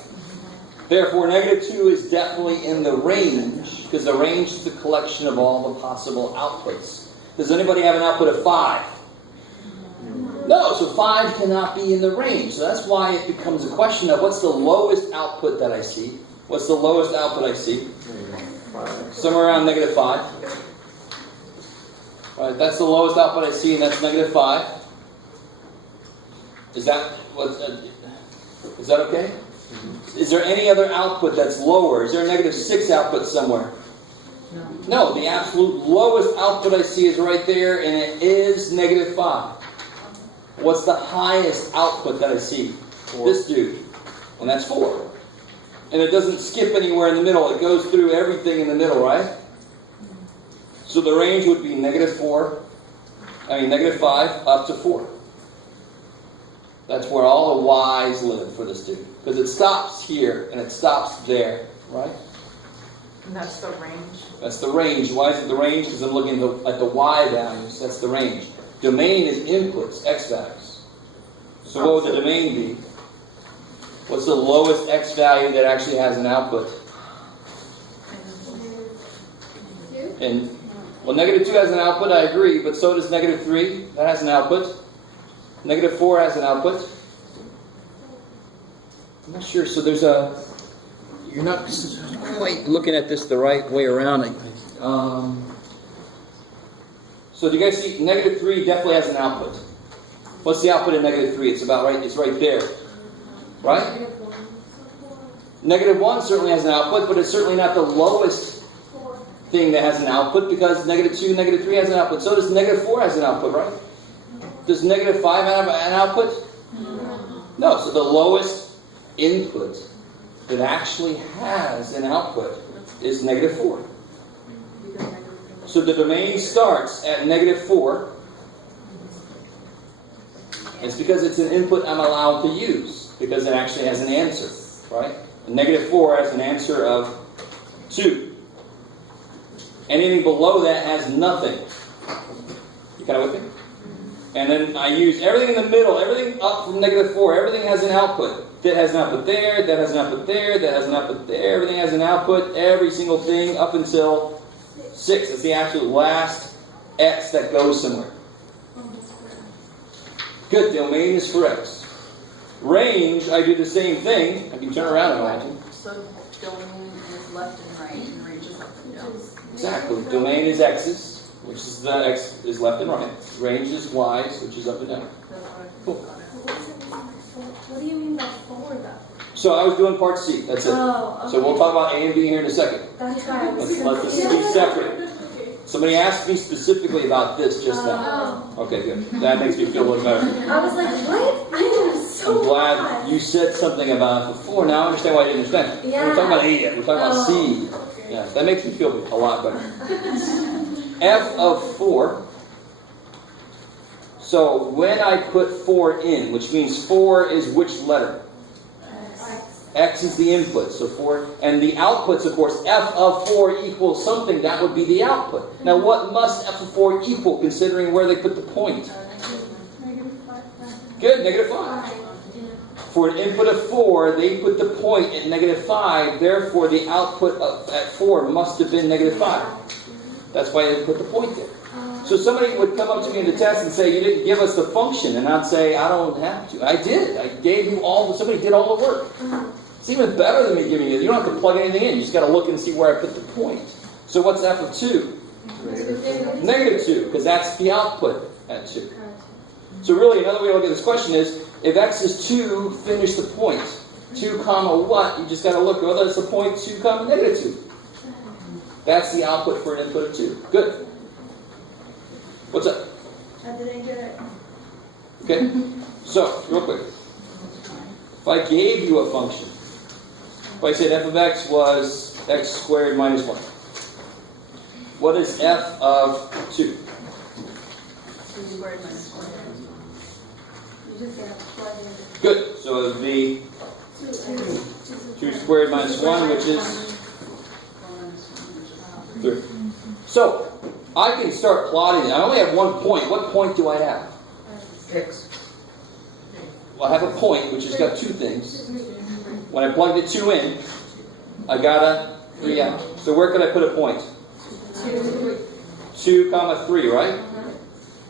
Therefore, negative 2 is definitely in the range, because the range is the collection of all the possible outputs. Does anybody have an output of 5? No, so 5 cannot be in the range. So that's why it becomes a question of what's the lowest output that I see? What's the lowest output I see? Somewhere around negative 5. All right, that's the lowest output I see, and that's negative 5. Is that okay? Is there any other output that's lower? Is there a negative 6 output somewhere? No, the absolute lowest output I see is right there, and it is negative 5. What's the highest output that I see? 4. This dude. And that's 4. And it doesn't skip anywhere in the middle. It goes through everything in the middle, right? So the range would be negative 5 up to 4. That's where all the Y's live for this dude. Because it stops here and it stops there, right? And that's the range. That's the range. Why is it the range? Because I'm looking at the Y values. That's the range. Domain is inputs, X values. So what would the domain be? What's the lowest X value that actually has an output? And, well, negative 2 has an output, I agree, but so does negative 3. That has an output. Negative 4 has an output. I'm not sure. So there's a... You're not quite looking at this the right way around. So do you guys see? Negative 3 definitely has an output. What's the output in negative 3? It's about right. It's right there. Right? Negative 1 certainly has an output, but it's certainly not the lowest thing that has an output, because negative 2, negative 3 has an output. So does negative 4 has an output, right? Does negative 5 have an output? No. So the lowest input that actually has an output is negative 4. So the domain starts at negative 4. It's because it's an input I'm allowed to use, because it actually has an answer, right? And negative 4 has an answer of 2. Anything below that has nothing. You kind of with me? And then I use everything in the middle, everything up from negative 4, everything has an output. That has an output there, that has an output there, that has an output there, everything has an output, every single thing up until 6. It's the absolute last X that goes somewhere. Good, domain is for X. Range, I do the same thing. I can turn around and imagine. So domain is left and right, and range is up and down. Exactly. Domain is X's, which is the X is left and right. Range is Y's, which is up and down. Cool. What do you mean by 4 though? So I was doing part C. That's it. Oh, okay. So we'll talk about A and B here in a second. That's why I was Let this be separate. Somebody asked me specifically about this just now. Oh. Okay, good. That makes me feel a little better. I was like, what? I am so I'm glad lost. you said something about it before. Now I understand why I didn't understand. Yeah. We're not talking about A yet. We're talking about C. Okay. Yeah, that makes me feel a lot better. F of 4. So when I put 4 in, which means 4 is which letter? X is the input, so 4. And the outputs, of course, F of 4 equals something. That would be the output. Now what must F of 4 equal, considering where they put the point? Good, negative 5. For an input of 4, they put the point at negative 5. Therefore, the output at 4 must have been negative 5. That's why they put the point there. So somebody would come up to me in the test and say, you didn't give us the function. And I'd say, I don't have to. I did. I gave you somebody did all the work. It's even better than me giving you. You don't have to plug anything in. You just got to look and see where I put the point. So what's F of 2? Negative 2, because that's the output at 2. So really, another way to look at this question is, if X is 2, finish the point. 2 comma what? You just got to look whether it's the point 2 comma negative 2. That's the output for an input of 2. Good. What's up? I didn't get it. Okay. So, real quick. If I gave you a function, if I said f of x was x squared minus 1, what is f of 2? 2 squared minus 1. You just gotta plug in. Good. So it would be 2 squared minus 1, which is 3. So, I can start plotting it. I only have one point. What point do I have? X. Well, I have a point, which has got 2 things. When I plugged the 2 in, I got a 3 out. So where could I put a point? 2 comma 3, right?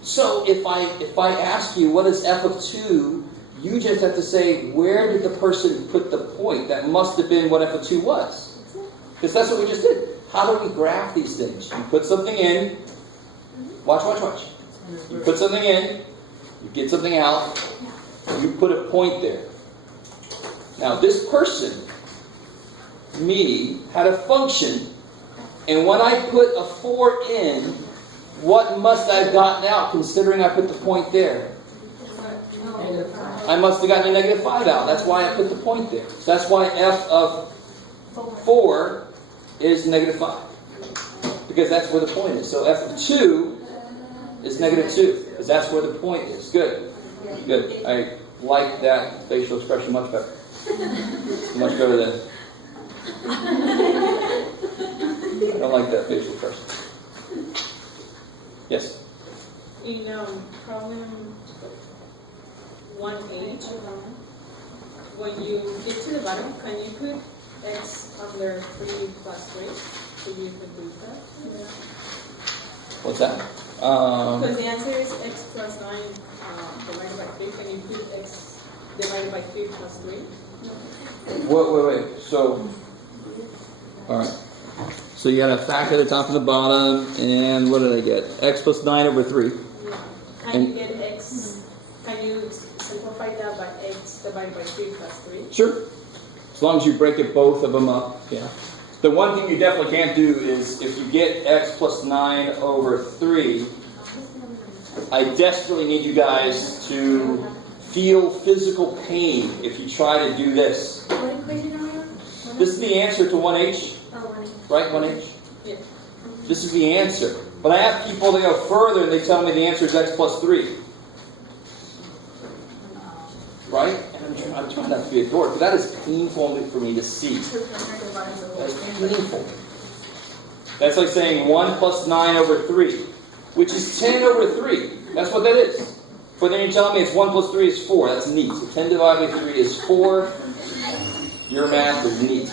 So if I ask you what is f of 2, you just have to say, where did the person put the point? That must have been what f of 2 was. Because that's what we just did. How do we graph these things? You put something in. Watch. You put something in. You get something out. You put a point there. Now this person, me, had a function. And when I put a 4 in, what must I have gotten out, considering I put the point there? I must have gotten a negative 5 out. That's why I put the point there. So that's why f of 4 is negative 5. Because that's where the point is. So f of 2 is negative 2. Because that's where the point is. Good. Good. I like that facial expression much better. Much better than... I don't like that facial expression. Yes? In problem 1H, when you get to the bottom, can you put x under 3 plus 3? So you could do that? What's that? Because the answer is x plus 9 divided by 3. Can you put x divided by 3 plus 3? Wait. So, all right. So you got a factor at the top and the bottom, and what did I get? X plus 9 over 3. Yeah. Can you get x? Can you simplify that by x divided by 3 plus 3? Sure. As long as you break it both of them up, yeah. The one thing you definitely can't do is if you get x plus 9 over 3, I desperately need you guys to feel physical pain if you try to do this. What equation are we on? This is the answer to 1h, Oh, 1H. right? 1h? Yeah. This is the answer. But I have people that go further and they tell me the answer is x plus 3. Right? And I'm trying not to be a dork, but that is painful for me to see. That's painful. That's like saying 1 plus 9 over 3, which is 10 over 3. That's what that is. But then you're telling me it's 1 plus 3 is 4. That's neat. So 10 divided by 3 is 4. Your math is neat.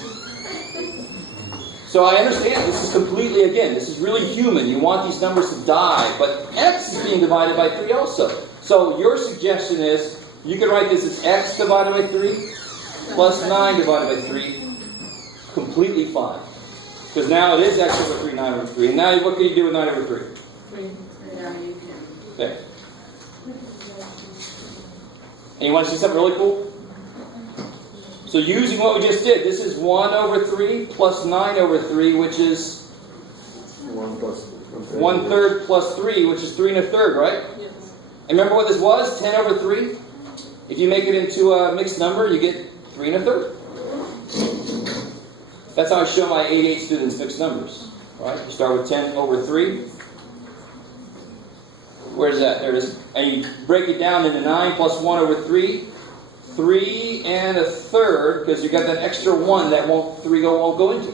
So I understand this is completely, again, this is really human. You want these numbers to die, but x is being divided by 3 also. So your suggestion is, you can write this as x divided by 3 plus 9 divided by 3. Completely fine. Because now it is x over 3, 9 over 3. And now what can you do with 9 over 3? 3. Now you can. There. And you want to see something really cool? So using what we just did, this is 1 over 3 plus 9 over 3, which is 1/3 plus 3, which is 3 1/3, right? Yes. And remember what this was? 10 over 3? If you make it into a mixed number, you get 3 1/3. That's how I show my 88 students mixed numbers. Right? You start with 10 over 3. Where's that? There it is. And you break it down into 9 plus 1 over 3. 3 1/3, because you got that extra 1 that won't go into.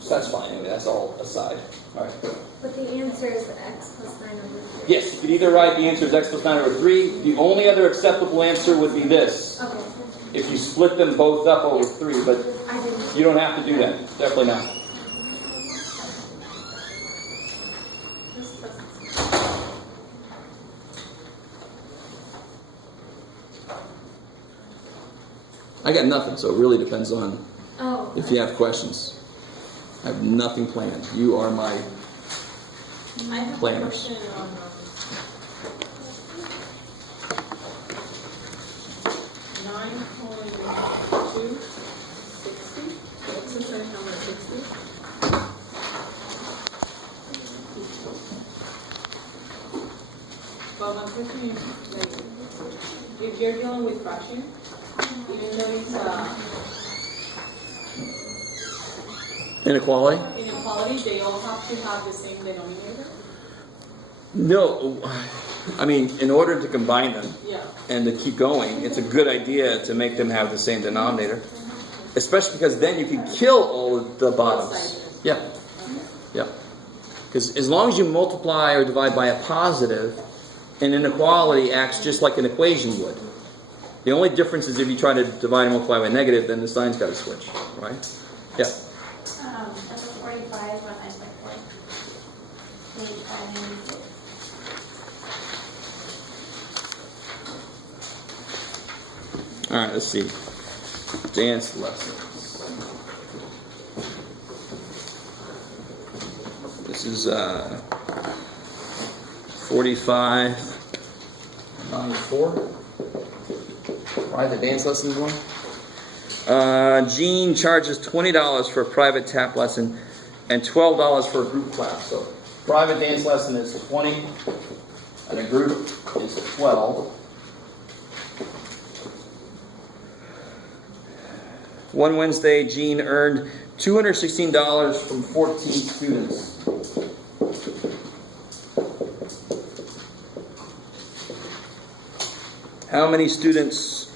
So that's fine. Anyway, that's all aside. All right. But the answer is x plus 9 over 3. Yes, you could either write the answer is x plus 9 over 3. The only other acceptable answer would be this. Okay. If you split them both up over 3, but I didn't. you don't have to do that. Definitely not. I got nothing, so it really depends on if you have questions. I have nothing planned. You are my I have planners. a question on 9.260. Exercise number 60. Well, my question is, like, if you're dealing with fraction, even though it's Inequality? inequality, they all have to have the same denominator? No. I mean, in order to combine them Yeah. and to keep going, it's a good idea to make them have the same denominator. Especially because then you can kill all of the bottoms. Yeah. Yeah. Because as long as you multiply or divide by a positive, an inequality acts just like an equation would. The only difference is if you try to divide and multiply by negative, then the sign's got to switch, right? Yeah. That's a 45 when I said 4. Page 596. All right, let's see. Dance lessons. This is 4594. Private dance lessons one. Jean charges $20 for a private tap lesson and $12 for a group class. So private dance lesson is 20 and a group is 12. One Wednesday, Jean earned $216 from 14 students. How many students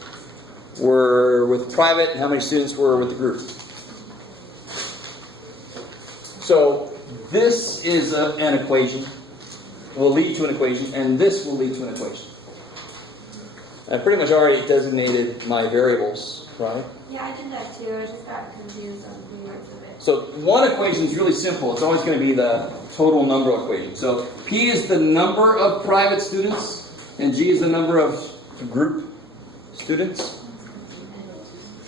were with private and how many students were with the group? So this is an equation, will lead to an equation, and this will lead to an equation. I pretty much already designated my variables, right? Yeah, I did that too. I just got confused on the words of it. So one equation is really simple. It's always going to be the total number equation. So P is the number of private students, and G is the number of group students.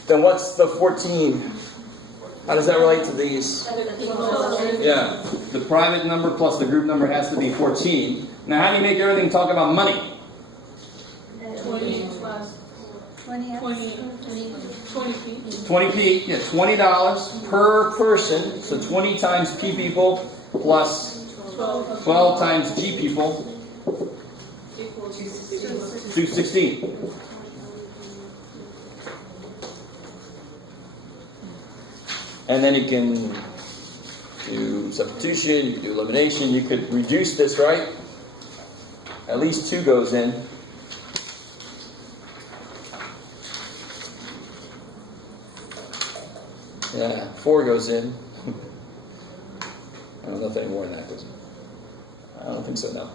Then what's the 14? How does that relate to these? Yeah, the private number plus the group number has to be 14. Now, how do you make everything talk about money? 20 plus 20 P. 20p, yeah, $20 per person. So 20 times P people plus 12 times G people, Equals 216. And then you can do substitution, you can do elimination, you could reduce this, right? At least 2 goes in. Yeah, 4 goes in. I don't know if any more than that goes in. I don't think so, no.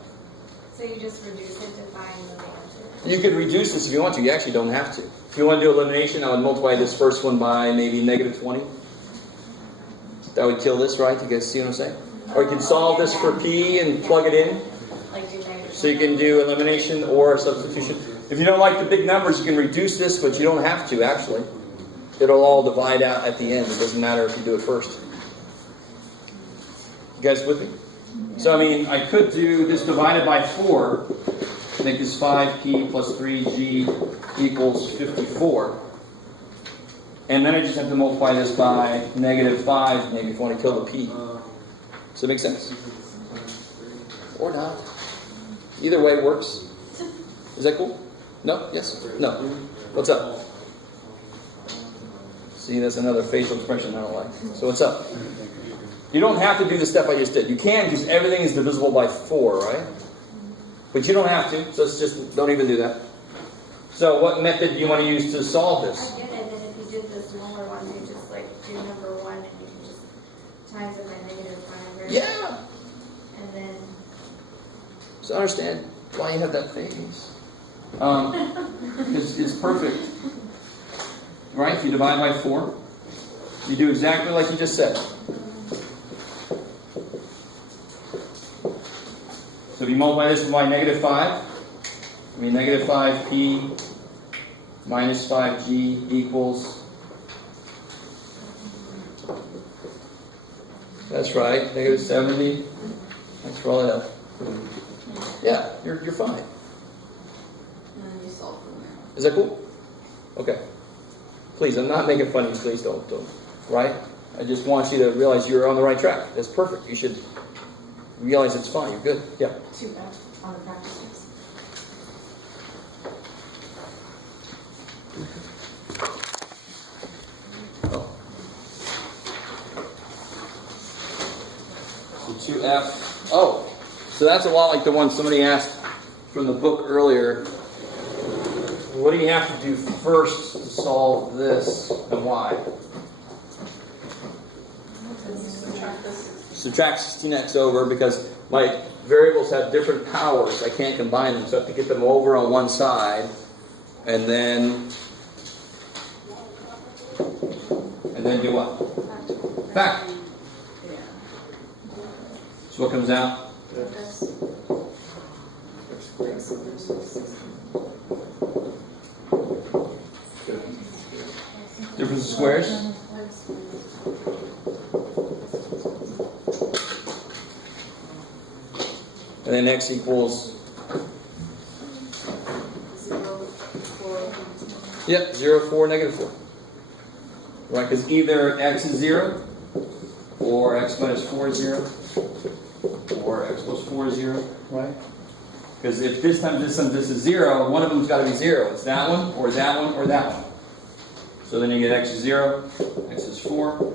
So you just reduce it to find the answer? You could reduce this if you want to. You actually don't have to. If you want to do elimination, I would multiply this first one by maybe negative 20. That would kill this, right? You guys see what I'm saying? Or you can solve this for P and plug it in. Like do negative. So you can do elimination or substitution. If you don't like the big numbers, you can reduce this, but you don't have to, actually. It'll all divide out at the end. It doesn't matter if you do it first. You guys with me? So, I mean, I could do this divided by 4. Make this 5P plus 3G equals 54. And then I just have to multiply this by negative 5, maybe if I want to kill the P. Does that make sense? Or not. Either way works. Is that cool? No? Yes? No? What's up? See, that's another facial expression I don't like. So what's up? You don't have to do the step I just did. You can because everything is divisible by 4, right? But you don't have to, so it's just, don't even do that. So what method do you want to use to solve this? I get it, and if you did the smaller one, you just like do number 1 and you can just times it by negative 5, right? Yeah! And then... So I understand why you have that face. It's perfect. Right? If you divide by 4, you do exactly like you just said. So if you multiply this by negative 5, I mean negative 5P minus 5G equals, that's right, negative 70. Thanks for all that help. Yeah, you're fine. And then you solve from there. Is that cool? Okay. Please, I'm not making fun of you. Please don't. Right? I just want you to realize you're on the right track. That's perfect. You should realize it's fine. You're good. Yeah. 2F on the practice test. Oh. So 2F. Oh. So that's a lot like the one somebody asked from the book earlier. What do you have to do first to solve this, and why? Subtract 16x over because my variables have different powers. I can't combine them, so I have to get them over on one side, and then do what? Factor. So what comes out? Difference of squares? And then x equals? Yep, 0, 4, negative 4. Right, because either x is 0, or x minus 4 is 0, or x plus 4 is 0, right? Because if this times this is 0, one of them's got to be 0. It's that one, or that one, or that one. So then you get x is 0, x is 4,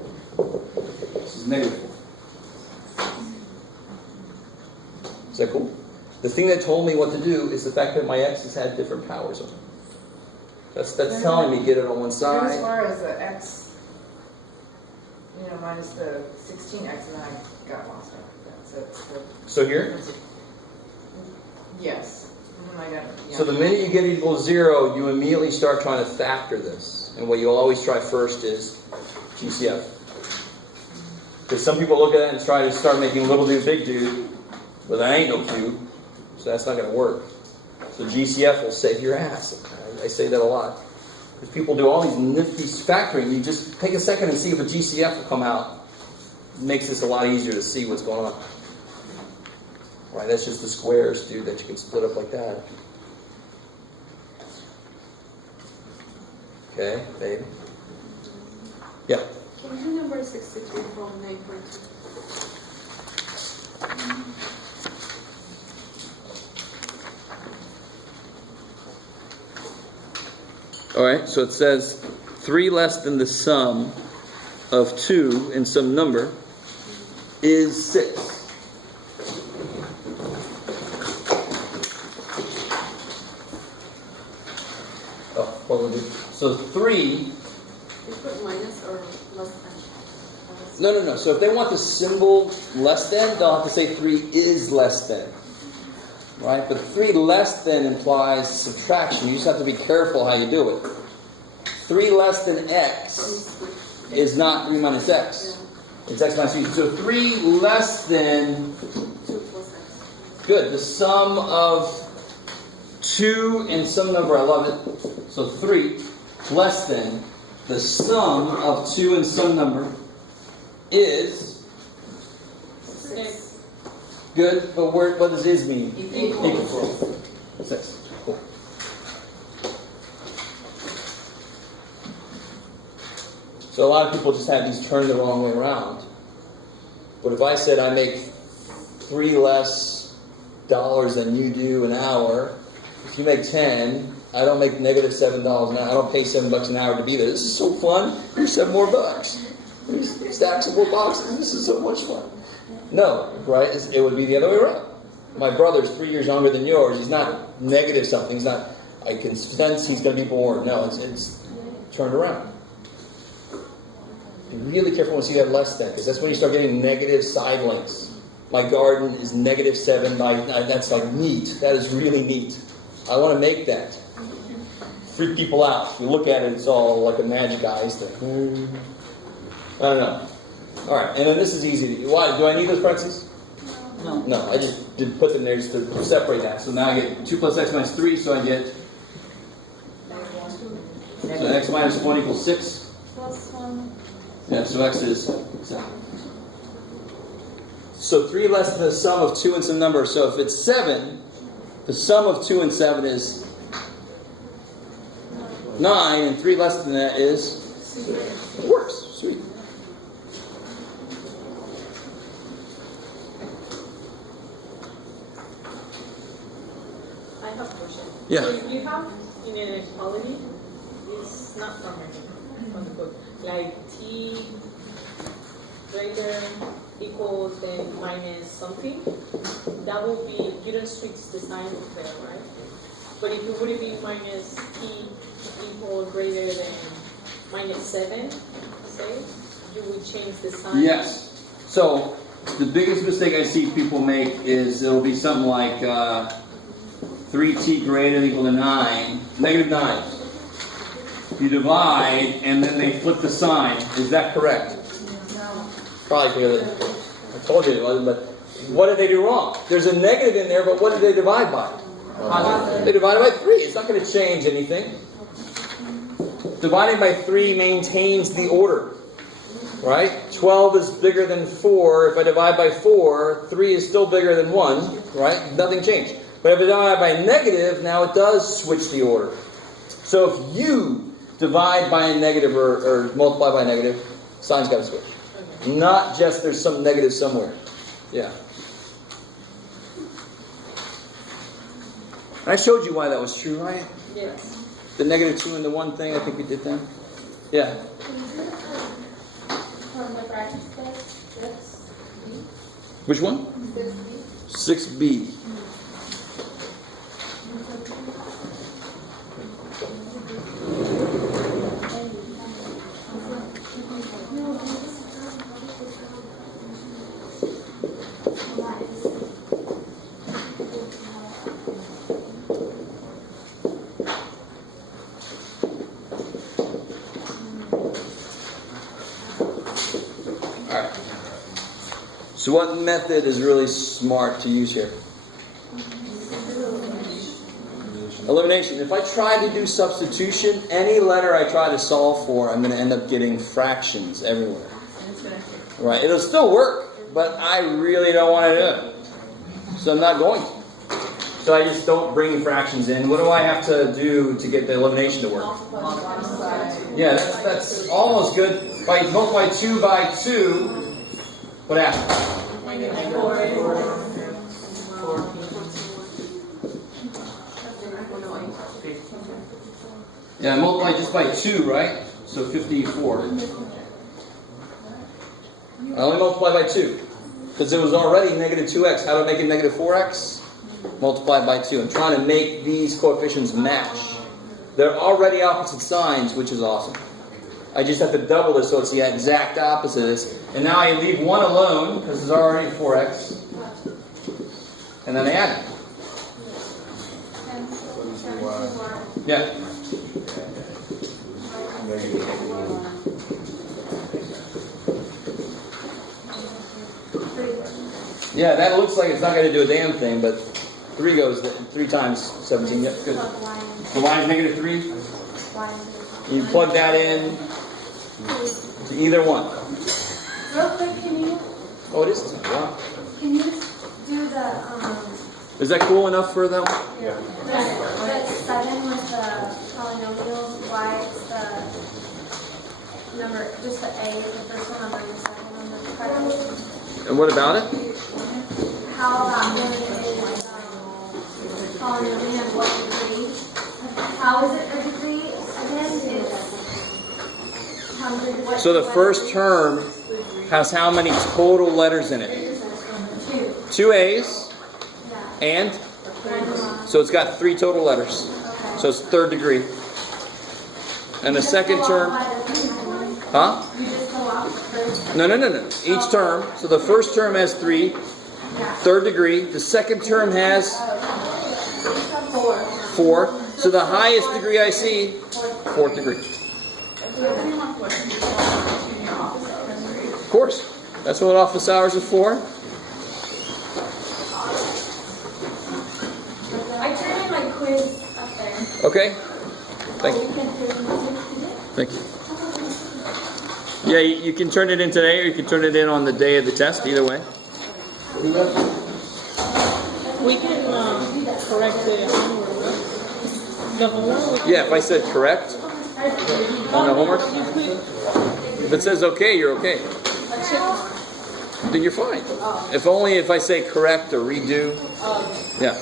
this is negative 4. Is that cool? The thing that told me what to do is the fact that my x's had different powers on them. That's telling me get it on one As side. far as the x, minus the 16x, and then I got lost after that. So here? Yes. I got it. Yeah. So the minute you get it equals 0, you immediately start trying to factor this. And what you'll always try first is GCF. Because some people look at it and try to start making little dude, big dude, but that ain't no cube. So that's not going to work. So GCF will save your ass. I say that a lot. Because people do all these nifty factoring. You just take a second and see if a GCF will come out. It makes this a lot easier to see what's going on. Right, that's just the squares, dude, that you can split up like that. Okay, babe. Yeah. Can you do number 63 from 9.2? Alright, so it says 3 less than the sum of 2 in some number is 6. Oh, what will do? So 3. You put minus or less than? No. So if they want the symbol less than, they'll have to say 3 is less than. Right? But 3 less than implies subtraction. You just have to be careful how you do it. 3 less than x is not 3 minus x. It's x minus 3. So 3 less than... 2 plus x. Good. The sum of 2 and some number. I love it. So 3 less than the sum of 2 and some number is... 6. Good. But what does is mean? Equal. 6. Cool. So a lot of people just have these turned the wrong way around. But if I said I make 3 less dollars than you do an hour, if you make 10, I don't make negative $7 an hour. I don't pay $7 an hour to be there. This is so fun. Here's $7 more. Here's stacks of more boxes. This is so much fun. No, right? It would be the other way around. My brother's 3 years younger than yours. He's not negative something. He's not. I can sense he's going to be born. No, it's turned around. Be really careful when you see that less than, because that's when you start getting negative side links. My garden is -7. That's like neat. That is really neat. I want to make that. Freak people out. If you look at it, it's all like a magic eyes thing. I don't know. All right, and then this is easy. Why do I need those parentheses? No. No, I just did put them there just to separate that. So now I get 2 plus x minus 3, so I get... So x minus 1 equals 6. Plus 1. Yeah, so x is 7. So 3 less than the sum of 2 and some number. So if it's 7, the sum of 2 and 7 is 9, and 3 less than that is... It works. Sweet. I have a question. Yeah. So you have inequality, it's not from the book. Like t greater equals than minus something. That will be, you don't switch the sign there, right? But if it would be minus t equal greater than -7, say, you would change the sign. Yes. So the biggest mistake I see people make is it'll be something like 3t greater than equal to 9, -9. You divide, and then they flip the sign. Is that correct? No. Probably clearly. I told you it wasn't, but what did they do wrong? There's a negative in there, but what did they divide by? They divided by 3. It's not going to change anything. Dividing by 3 maintains the order. Right? 12 is bigger than 4. If I divide by 4, 3 is still bigger than 1. Right? Nothing changed. But if I divide by negative, now it does switch the order. So if you divide by a negative or multiply by a negative, sign's got to switch. Okay. Not just there's some negative somewhere. Yeah. I showed you why that was true, right? Yes. The -2 and the 1 thing, I think we did that. Yeah. From the bracket says 6B. Which one? 6B. So what method is really smart to use here? Elimination. If I try to do substitution, any letter I try to solve for, I'm going to end up getting fractions everywhere. Right. It'll still work, but I really don't want to do it. So I'm not going to. So I just don't bring fractions in. What do I have to do to get the elimination to work? Yeah, that's almost good. If I multiply 2 by 2, what happens? Yeah, I multiply just by 2, right? So 54. I only multiply by 2. Because it was already negative 2x. How do I make it negative 4x? Multiply by 2. I'm trying to make these coefficients match. They're already opposite signs, which is awesome. I just have to double this so it's the exact opposite of this. And now I leave one alone, because it's already 4x. And then I add it. Yeah. Yeah, that looks like it's not going to do a damn thing, but 3 goes 3 times 17. Yep, good. So y is negative 3. You plug that in to either one. Real quick, can you? Oh, it is. Wow. Can you do the Is that cool enough for them? the 7 with the polynomials? Why it's the number, just the A is the first one, number the second on the card? And what about it? How about when it is polynomial and what degree? How is it the degree again? It's So the first term has how many total letters in it? 2 A's and? So it's got 3 total letters. So it's third degree. And the second term... Huh? No. Each term. So the first term has 3, third degree. The second term has 4. So the highest degree I see, 4th degree. Of course. That's what office hours are for. I turned in my quiz up there. Okay. Thank you. Thank you. Yeah, you can turn it in today or you can turn it in on the day of the test, either way. We can correct the homework. Yeah, if I said correct on the homework, if it says okay, you're okay. Then you're fine. If only if I say correct or redo. Yeah.